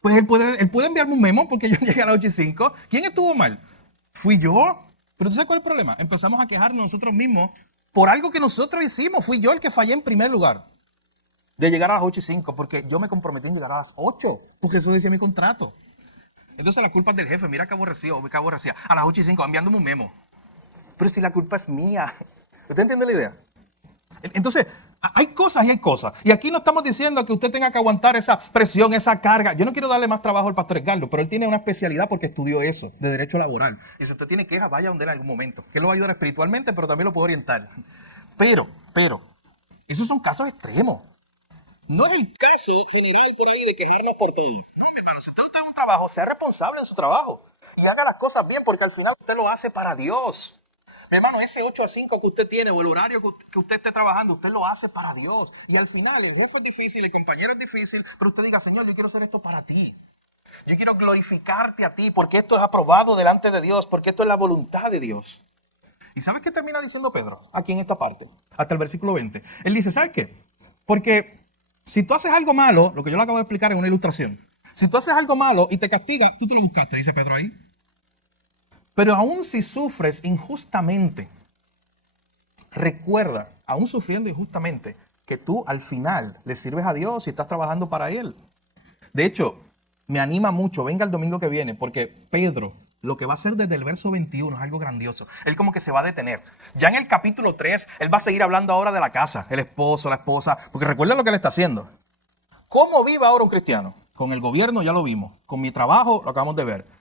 Pues él puede enviarme un memo porque yo llegué a las 8:05. ¿Quién estuvo mal? Fui yo. Pero ¿tú sabes cuál es el problema? Empezamos a quejarnos nosotros mismos por algo que nosotros hicimos. Fui yo el que fallé en primer lugar de llegar a las 8:05 porque yo me comprometí en llegar a las 8 porque eso decía mi contrato. Entonces la culpa es del jefe. Mira qué aborrecido, a las 8:05 enviándome un memo. Pero si la culpa es mía. ¿Usted entiende la idea? Entonces, hay cosas y hay cosas. Y aquí no estamos diciendo que usted tenga que aguantar esa presión, esa carga. Yo no quiero darle más trabajo al pastor Edgardo, pero él tiene una especialidad porque estudió eso, de derecho laboral. Y si usted tiene quejas, vaya donde él en algún momento. Que él lo va a ayudar espiritualmente, pero también lo puede orientar. Pero, esos son casos extremos. No es el caso general por ahí de quejarnos por todo. No, mi hermano, si usted está en un trabajo, sea responsable en su trabajo. Y haga las cosas bien, porque al final usted lo hace para Dios. Mi hermano, ese 8 a 5 que usted tiene o el horario que usted esté trabajando, usted lo hace para Dios. Y al final el jefe es difícil, el compañero es difícil, pero usted diga, Señor, yo quiero hacer esto para ti. Yo quiero glorificarte a ti porque esto es aprobado delante de Dios, porque esto es la voluntad de Dios. ¿Y sabes qué termina diciendo Pedro aquí en esta parte? Hasta el versículo 20. Él dice, ¿sabes qué? Porque si tú haces algo malo, lo que yo le acabo de explicar en una ilustración, si tú haces algo malo y te castiga, tú te lo buscaste, dice Pedro ahí. Pero aún si sufres injustamente, recuerda, aún sufriendo injustamente, que tú al final le sirves a Dios y estás trabajando para Él. De hecho, me anima mucho, venga el domingo que viene, porque Pedro, lo que va a hacer desde el verso 21 es algo grandioso. Él como que se va a detener. Ya en el capítulo 3, él va a seguir hablando ahora de la casa, el esposo, la esposa, porque recuerda lo que él está haciendo. ¿Cómo vive ahora un cristiano? Con el gobierno ya lo vimos, con mi trabajo lo acabamos de ver.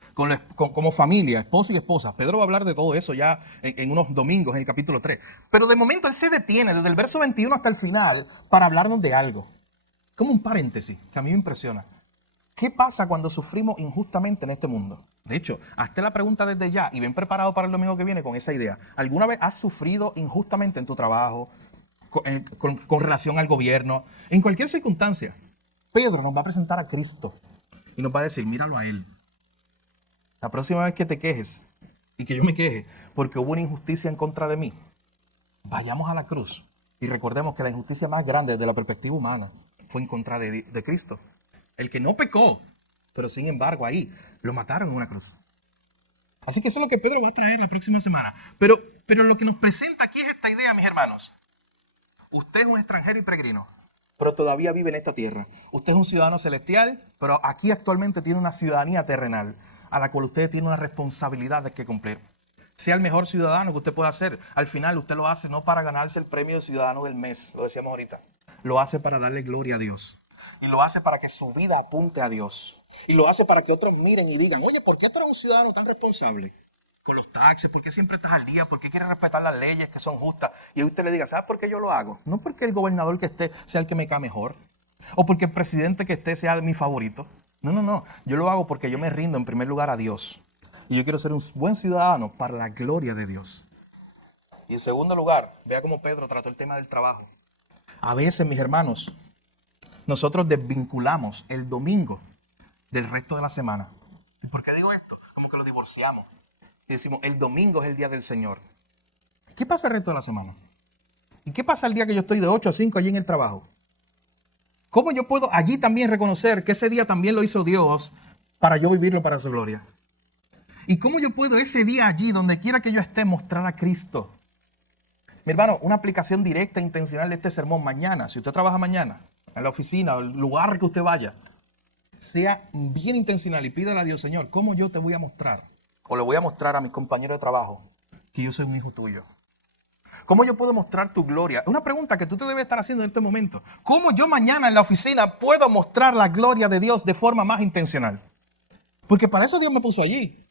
Como familia, esposo y esposa. Pedro va a hablar de todo eso ya en unos domingos en el capítulo 3. Pero de momento él se detiene desde el verso 21 hasta el final para hablarnos de algo. Como un paréntesis que a mí me impresiona. ¿Qué pasa cuando sufrimos injustamente en este mundo? De hecho, hazte la pregunta desde ya y ven preparado para el domingo que viene con esa idea. ¿Alguna vez has sufrido injustamente en tu trabajo, con relación al gobierno, en cualquier circunstancia? Pedro nos va a presentar a Cristo y nos va a decir, míralo a Él. La próxima vez que te quejes y que yo me queje porque hubo una injusticia en contra de mí, vayamos a la cruz y recordemos que la injusticia más grande desde la perspectiva humana fue en contra de Cristo. El que no pecó, pero sin embargo ahí lo mataron en una cruz. Así que eso es lo que Pedro va a traer la próxima semana. Pero lo que nos presenta aquí es esta idea, mis hermanos. Usted es un extranjero y peregrino, pero todavía vive en esta tierra. Usted es un ciudadano celestial, pero aquí actualmente tiene una ciudadanía terrenal a la cual usted tiene una responsabilidad de que cumplir. Sea el mejor ciudadano que usted pueda ser. Al final usted lo hace no para ganarse el premio de ciudadano del mes, lo decíamos ahorita. Lo hace para darle gloria a Dios. Y lo hace para que su vida apunte a Dios. Y lo hace para que otros miren y digan, oye, ¿por qué tú eres un ciudadano tan responsable? Con los taxes, ¿por qué siempre estás al día? ¿Por qué quieres respetar las leyes que son justas? Y usted le diga, ¿sabes por qué yo lo hago? No porque el gobernador que esté sea el que me cae mejor. O porque el presidente que esté sea mi favorito. No. Yo lo hago porque yo me rindo en primer lugar a Dios. Y yo quiero ser un buen ciudadano para la gloria de Dios. Y en segundo lugar, vea cómo Pedro trató el tema del trabajo. A veces, mis hermanos, nosotros desvinculamos el domingo del resto de la semana. ¿Y por qué digo esto? Como que lo divorciamos. Y decimos, el domingo es el día del Señor. ¿Qué pasa el resto de la semana? ¿Y qué pasa el día que yo estoy de 8 a 5 allí en el trabajo? ¿Cómo yo puedo allí también reconocer que ese día también lo hizo Dios para yo vivirlo para su gloria? ¿Y cómo yo puedo ese día allí, donde quiera que yo esté, mostrar a Cristo? Mi hermano, una aplicación directa e intencional de este sermón mañana, si usted trabaja mañana, en la oficina, o el lugar que usted vaya, sea bien intencional y pídale a Dios, Señor, ¿cómo yo te voy a mostrar? O le voy a mostrar a mis compañeros de trabajo que yo soy un hijo tuyo. ¿Cómo yo puedo mostrar tu gloria? Es una pregunta que tú te debes estar haciendo en este momento. ¿Cómo yo mañana en la oficina puedo mostrar la gloria de Dios de forma más intencional? Porque para eso Dios me puso allí.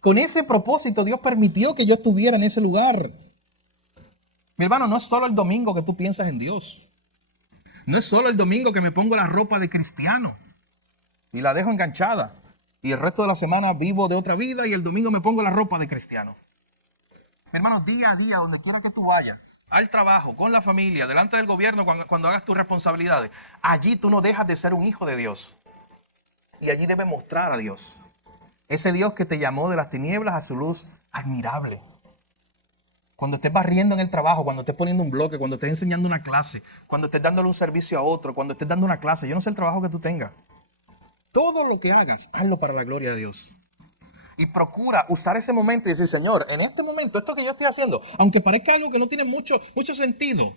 Con ese propósito Dios permitió que yo estuviera en ese lugar. Mi hermano, no es solo el domingo que tú piensas en Dios. No es solo el domingo que me pongo la ropa de cristiano y la dejo enganchada. Y el resto de la semana vivo de otra vida y el domingo me pongo la ropa de cristiano. Mi hermano, día a día, donde quiera que tú vayas, al trabajo, con la familia, delante del gobierno, cuando hagas tus responsabilidades, allí tú no dejas de ser un hijo de Dios. Y allí debes mostrar a Dios. Ese Dios que te llamó de las tinieblas a su luz admirable. Cuando estés barriendo en el trabajo, cuando estés poniendo un bloque, cuando estés enseñando una clase, cuando estés dándole un servicio a otro, cuando estés dando una clase, yo no sé el trabajo que tú tengas. Todo lo que hagas, hazlo para la gloria de Dios. Y procura usar ese momento y decir, Señor, en este momento, esto que yo estoy haciendo, aunque parezca algo que no tiene mucho sentido,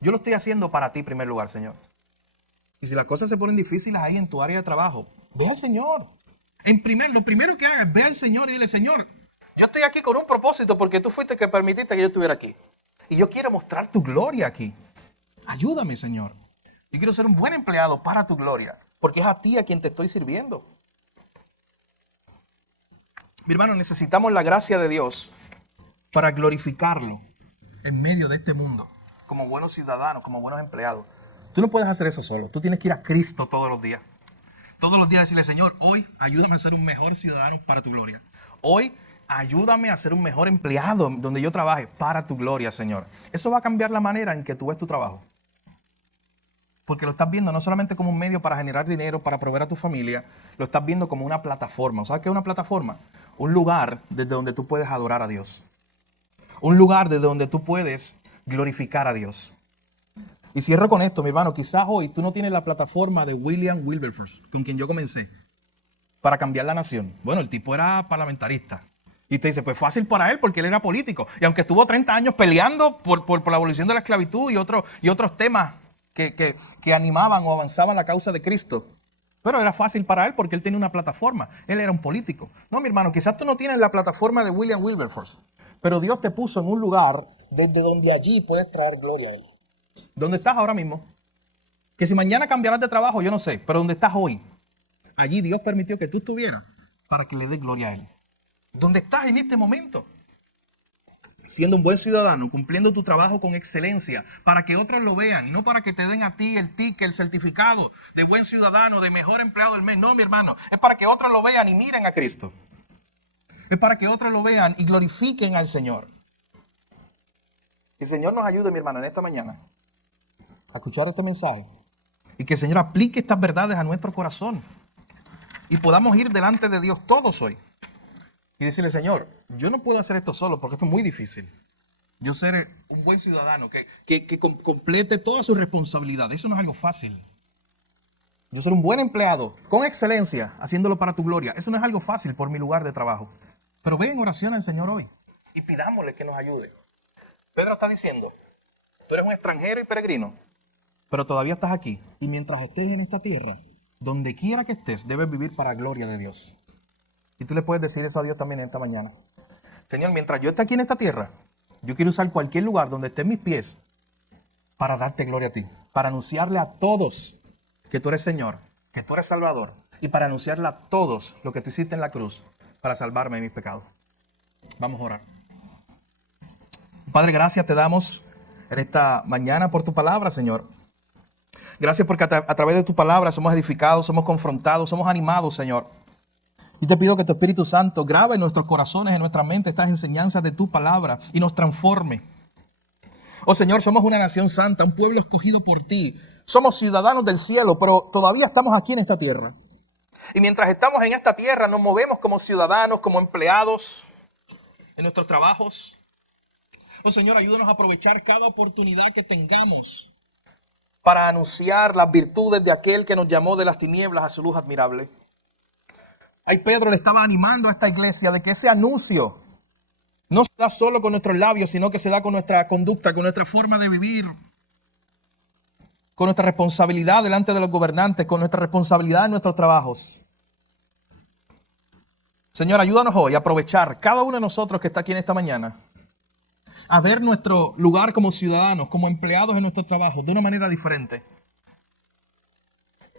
yo lo estoy haciendo para ti en primer lugar, Señor. Y si las cosas se ponen difíciles ahí en tu área de trabajo, ve al Señor. Lo primero que hagas, ve al Señor y dile, Señor, yo estoy aquí con un propósito porque tú fuiste que permitiste que yo estuviera aquí. Y yo quiero mostrar tu gloria aquí. Ayúdame, Señor. Yo quiero ser un buen empleado para tu gloria, porque es a ti a quien te estoy sirviendo. Mi hermano, necesitamos la gracia de Dios para glorificarlo en medio de este mundo, como buenos ciudadanos, como buenos empleados. Tú no puedes hacer eso solo. Tú tienes que ir a Cristo todos los días. Todos los días decirle, Señor, hoy ayúdame a ser un mejor ciudadano para tu gloria. Hoy ayúdame a ser un mejor empleado donde yo trabaje para tu gloria, Señor. Eso va a cambiar la manera en que tú ves tu trabajo. Porque lo estás viendo no solamente como un medio para generar dinero, para proveer a tu familia, lo estás viendo como una plataforma. ¿Sabes qué es una plataforma? Un lugar desde donde tú puedes adorar a Dios. Un lugar desde donde tú puedes glorificar a Dios. Y cierro con esto, mi hermano. Quizás hoy tú no tienes la plataforma de William Wilberforce, con quien yo comencé, para cambiar la nación. Bueno, el tipo era parlamentarista. Y te dice, pues fácil para él porque él era político. Y aunque estuvo 30 años peleando por la abolición de la esclavitud y otros temas que animaban o avanzaban la causa de Cristo. Pero era fácil para él porque él tenía una plataforma. Él era un político. No, mi hermano, quizás tú no tienes la plataforma de William Wilberforce. Pero Dios te puso en un lugar desde donde allí puedes traer gloria a Él. ¿Dónde estás ahora mismo? Que si mañana cambiarás de trabajo, yo no sé. Pero donde estás hoy, allí Dios permitió que tú estuvieras para que le des gloria a Él. ¿Dónde estás en este momento? Siendo un buen ciudadano, cumpliendo tu trabajo con excelencia, para que otros lo vean, no para que te den a ti el ticket, el certificado de buen ciudadano, de mejor empleado del mes. No, mi hermano, es para que otros lo vean y miren a Cristo. Es para que otros lo vean y glorifiquen al Señor. Que el Señor nos ayude, mi hermano, en esta mañana a escuchar este mensaje y que el Señor aplique estas verdades a nuestro corazón y podamos ir delante de Dios todos hoy. Y decirle, Señor, yo no puedo hacer esto solo porque esto es muy difícil. Yo ser un buen ciudadano que complete todas sus responsabilidades. Eso no es algo fácil. Yo ser un buen empleado con excelencia, haciéndolo para tu gloria. Eso no es algo fácil por mi lugar de trabajo. Pero ve en oración al Señor hoy y pidámosle que nos ayude. Pedro está diciendo, tú eres un extranjero y peregrino, pero todavía estás aquí. Y mientras estés en esta tierra, donde quiera que estés, debes vivir para la gloria de Dios. Y tú le puedes decir eso a Dios también en esta mañana. Señor, mientras yo esté aquí en esta tierra, yo quiero usar cualquier lugar donde estén mis pies para darte gloria a ti. Para anunciarle a todos que tú eres Señor, que tú eres Salvador. Y para anunciarle a todos lo que tú hiciste en la cruz para salvarme de mis pecados. Vamos a orar. Padre, gracias te damos en esta mañana por tu palabra, Señor. Gracias porque a través de tu palabra somos edificados, somos confrontados, somos animados, Señor. Y te pido que tu Espíritu Santo grabe en nuestros corazones, en nuestra mente, estas enseñanzas de tu palabra y nos transforme. Oh Señor, somos una nación santa, un pueblo escogido por ti. Somos ciudadanos del cielo, pero todavía estamos aquí en esta tierra. Y mientras estamos en esta tierra, nos movemos como ciudadanos, como empleados en nuestros trabajos. Oh Señor, ayúdanos a aprovechar cada oportunidad que tengamos para anunciar las virtudes de aquel que nos llamó de las tinieblas a su luz admirable. Ahí Pedro le estaba animando a esta iglesia de que ese anuncio no se da solo con nuestros labios, sino que se da con nuestra conducta, con nuestra forma de vivir, con nuestra responsabilidad delante de los gobernantes, con nuestra responsabilidad en nuestros trabajos. Señor, ayúdanos hoy a aprovechar cada uno de nosotros que está aquí en esta mañana, a ver nuestro lugar como ciudadanos, como empleados en nuestros trabajos de una manera diferente.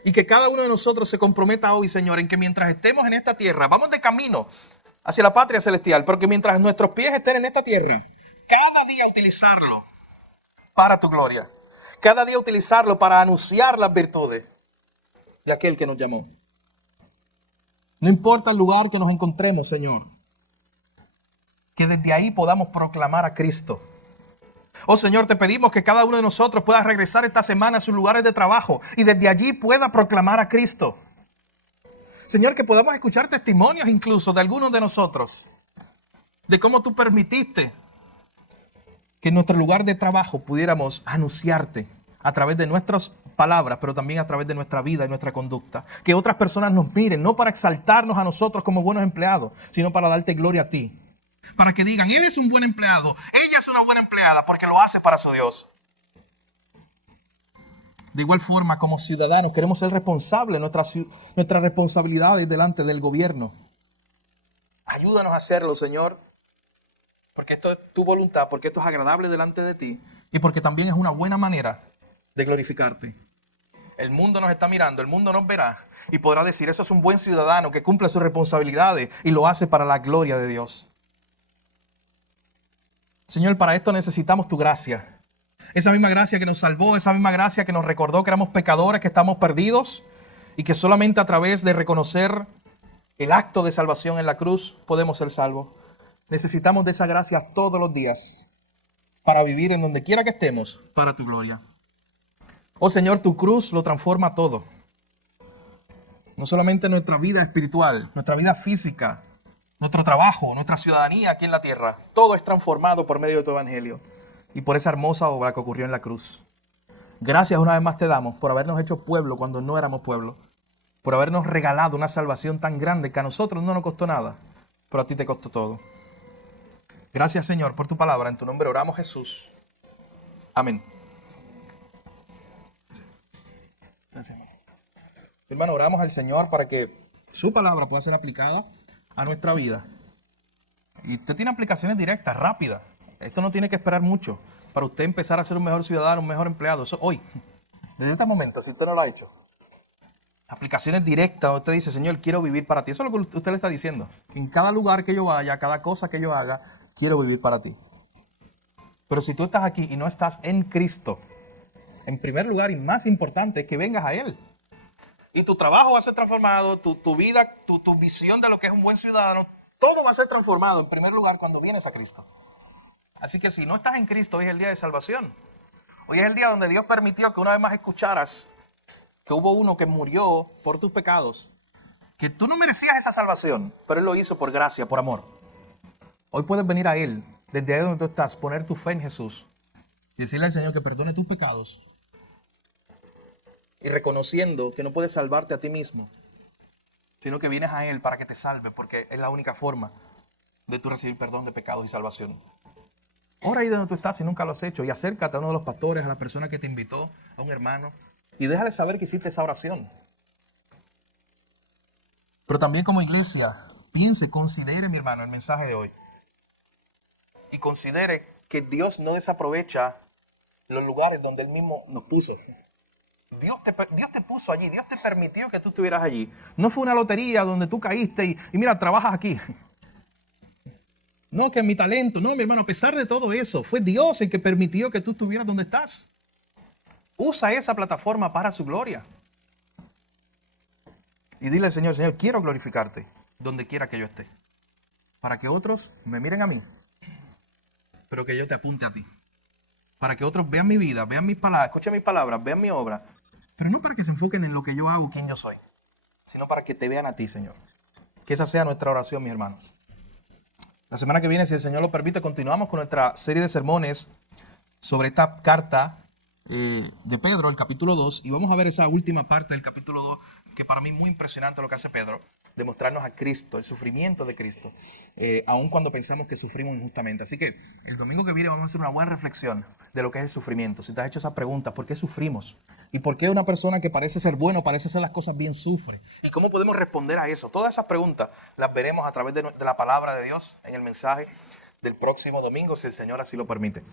Y que cada uno de nosotros se comprometa hoy, Señor, en que mientras estemos en esta tierra, vamos de camino hacia la patria celestial, porque mientras nuestros pies estén en esta tierra, cada día utilizarlo para tu gloria. Cada día utilizarlo para anunciar las virtudes de aquel que nos llamó. No importa el lugar que nos encontremos, Señor, que desde ahí podamos proclamar a Cristo. Oh Señor, te pedimos que cada uno de nosotros pueda regresar esta semana a sus lugares de trabajo y desde allí pueda proclamar a Cristo. Señor, que podamos escuchar testimonios incluso de algunos de nosotros, de cómo tú permitiste que en nuestro lugar de trabajo pudiéramos anunciarte a través de nuestras palabras, pero también a través de nuestra vida y nuestra conducta. Que otras personas nos miren, no para exaltarnos a nosotros como buenos empleados, sino para darte gloria a ti. Para que digan, él es un buen empleado, ella es una buena empleada, porque lo hace para su Dios. De igual forma, como ciudadanos, queremos ser responsables de nuestras responsabilidades delante del gobierno. Ayúdanos a hacerlo, Señor, porque esto es tu voluntad, porque esto es agradable delante de ti y porque también es una buena manera de glorificarte. El mundo nos está mirando, el mundo nos verá y podrá decir, eso es un buen ciudadano que cumple sus responsabilidades y lo hace para la gloria de Dios. Señor, para esto necesitamos tu gracia. Esa misma gracia que nos salvó, esa misma gracia que nos recordó que éramos pecadores, que estamos perdidos y que solamente a través de reconocer el acto de salvación en la cruz podemos ser salvos. Necesitamos de esa gracia todos los días para vivir en donde quiera que estemos para tu gloria. Oh Señor, tu cruz lo transforma todo. No solamente nuestra vida espiritual, nuestra vida física, nuestro trabajo, nuestra ciudadanía aquí en la tierra. Todo es transformado por medio de tu evangelio y por esa hermosa obra que ocurrió en la cruz. Gracias una vez más te damos por habernos hecho pueblo cuando no éramos pueblo. Por habernos regalado una salvación tan grande que a nosotros no nos costó nada, pero a ti te costó todo. Gracias, Señor, por tu palabra. En tu nombre oramos, Jesús. Amén. Gracias, hermano. Hermano, oramos al Señor para que su palabra pueda ser aplicada a nuestra vida. Y usted tiene aplicaciones directas, rápidas. Esto no tiene que esperar mucho para usted empezar a ser un mejor ciudadano, un mejor empleado. Eso hoy, desde este momento, si usted no lo ha hecho. Aplicaciones directas, donde usted dice, Señor, quiero vivir para ti. Eso es lo que usted le está diciendo. En cada lugar que yo vaya, cada cosa que yo haga, quiero vivir para ti. Pero si tú estás aquí y no estás en Cristo, en primer lugar y más importante es que vengas a Él. Y tu trabajo va a ser transformado, tu vida, tu visión de lo que es un buen ciudadano, todo va a ser transformado en primer lugar cuando vienes a Cristo. Así que si no estás en Cristo, hoy es el día de salvación. Hoy es el día donde Dios permitió que una vez más escucharas que hubo uno que murió por tus pecados, que tú no merecías esa salvación, pero Él lo hizo por gracia, por amor. Hoy puedes venir a Él, desde ahí donde tú estás, poner tu fe en Jesús y decirle al Señor que perdone tus pecados y reconociendo que no puedes salvarte a ti mismo, sino que vienes a Él para que te salve, porque es la única forma de tú recibir perdón de pecados y salvación. Ora ahí donde tú estás si nunca lo has hecho y acércate a uno de los pastores, a la persona que te invitó, a un hermano, y déjale saber que hiciste esa oración. Pero también como iglesia, piense, considere, mi hermano, el mensaje de hoy. Y considere que Dios no desaprovecha los lugares donde Él mismo nos puso. Dios te puso allí, Dios te permitió que tú estuvieras allí. No fue una lotería donde tú caíste y mira, trabajas aquí. No, que es mi talento. No, mi hermano, a pesar de todo eso, fue Dios el que permitió que tú estuvieras donde estás. Usa esa plataforma para su gloria. Y dile al Señor, Señor, quiero glorificarte donde quiera que yo esté. Para que otros me miren a mí, pero que yo te apunte a ti. Para que otros vean mi vida, vean mis palabras, escuchen mis palabras, vean mi obra. Pero no para que se enfoquen en lo que yo hago, quién yo soy. sino para que te vean a ti, Señor. Que esa sea nuestra oración, mis hermanos. La semana que viene, si el Señor lo permite, continuamos con nuestra serie de sermones sobre esta carta de Pedro, el capítulo 2, y vamos a ver esa última parte del capítulo 2, que para mí es muy impresionante lo que hace Pedro, demostrarnos a Cristo, el sufrimiento de Cristo, aun cuando pensamos que sufrimos injustamente. Así que el domingo que viene vamos a hacer una buena reflexión de lo que es el sufrimiento. Si te has hecho esa pregunta, ¿por qué sufrimos? ¿Y por qué una persona que parece ser bueno, parece hacer las cosas bien, sufre? ¿Y cómo podemos responder a eso? Todas esas preguntas las veremos a través de la palabra de Dios en el mensaje del próximo domingo, si el Señor así lo permite.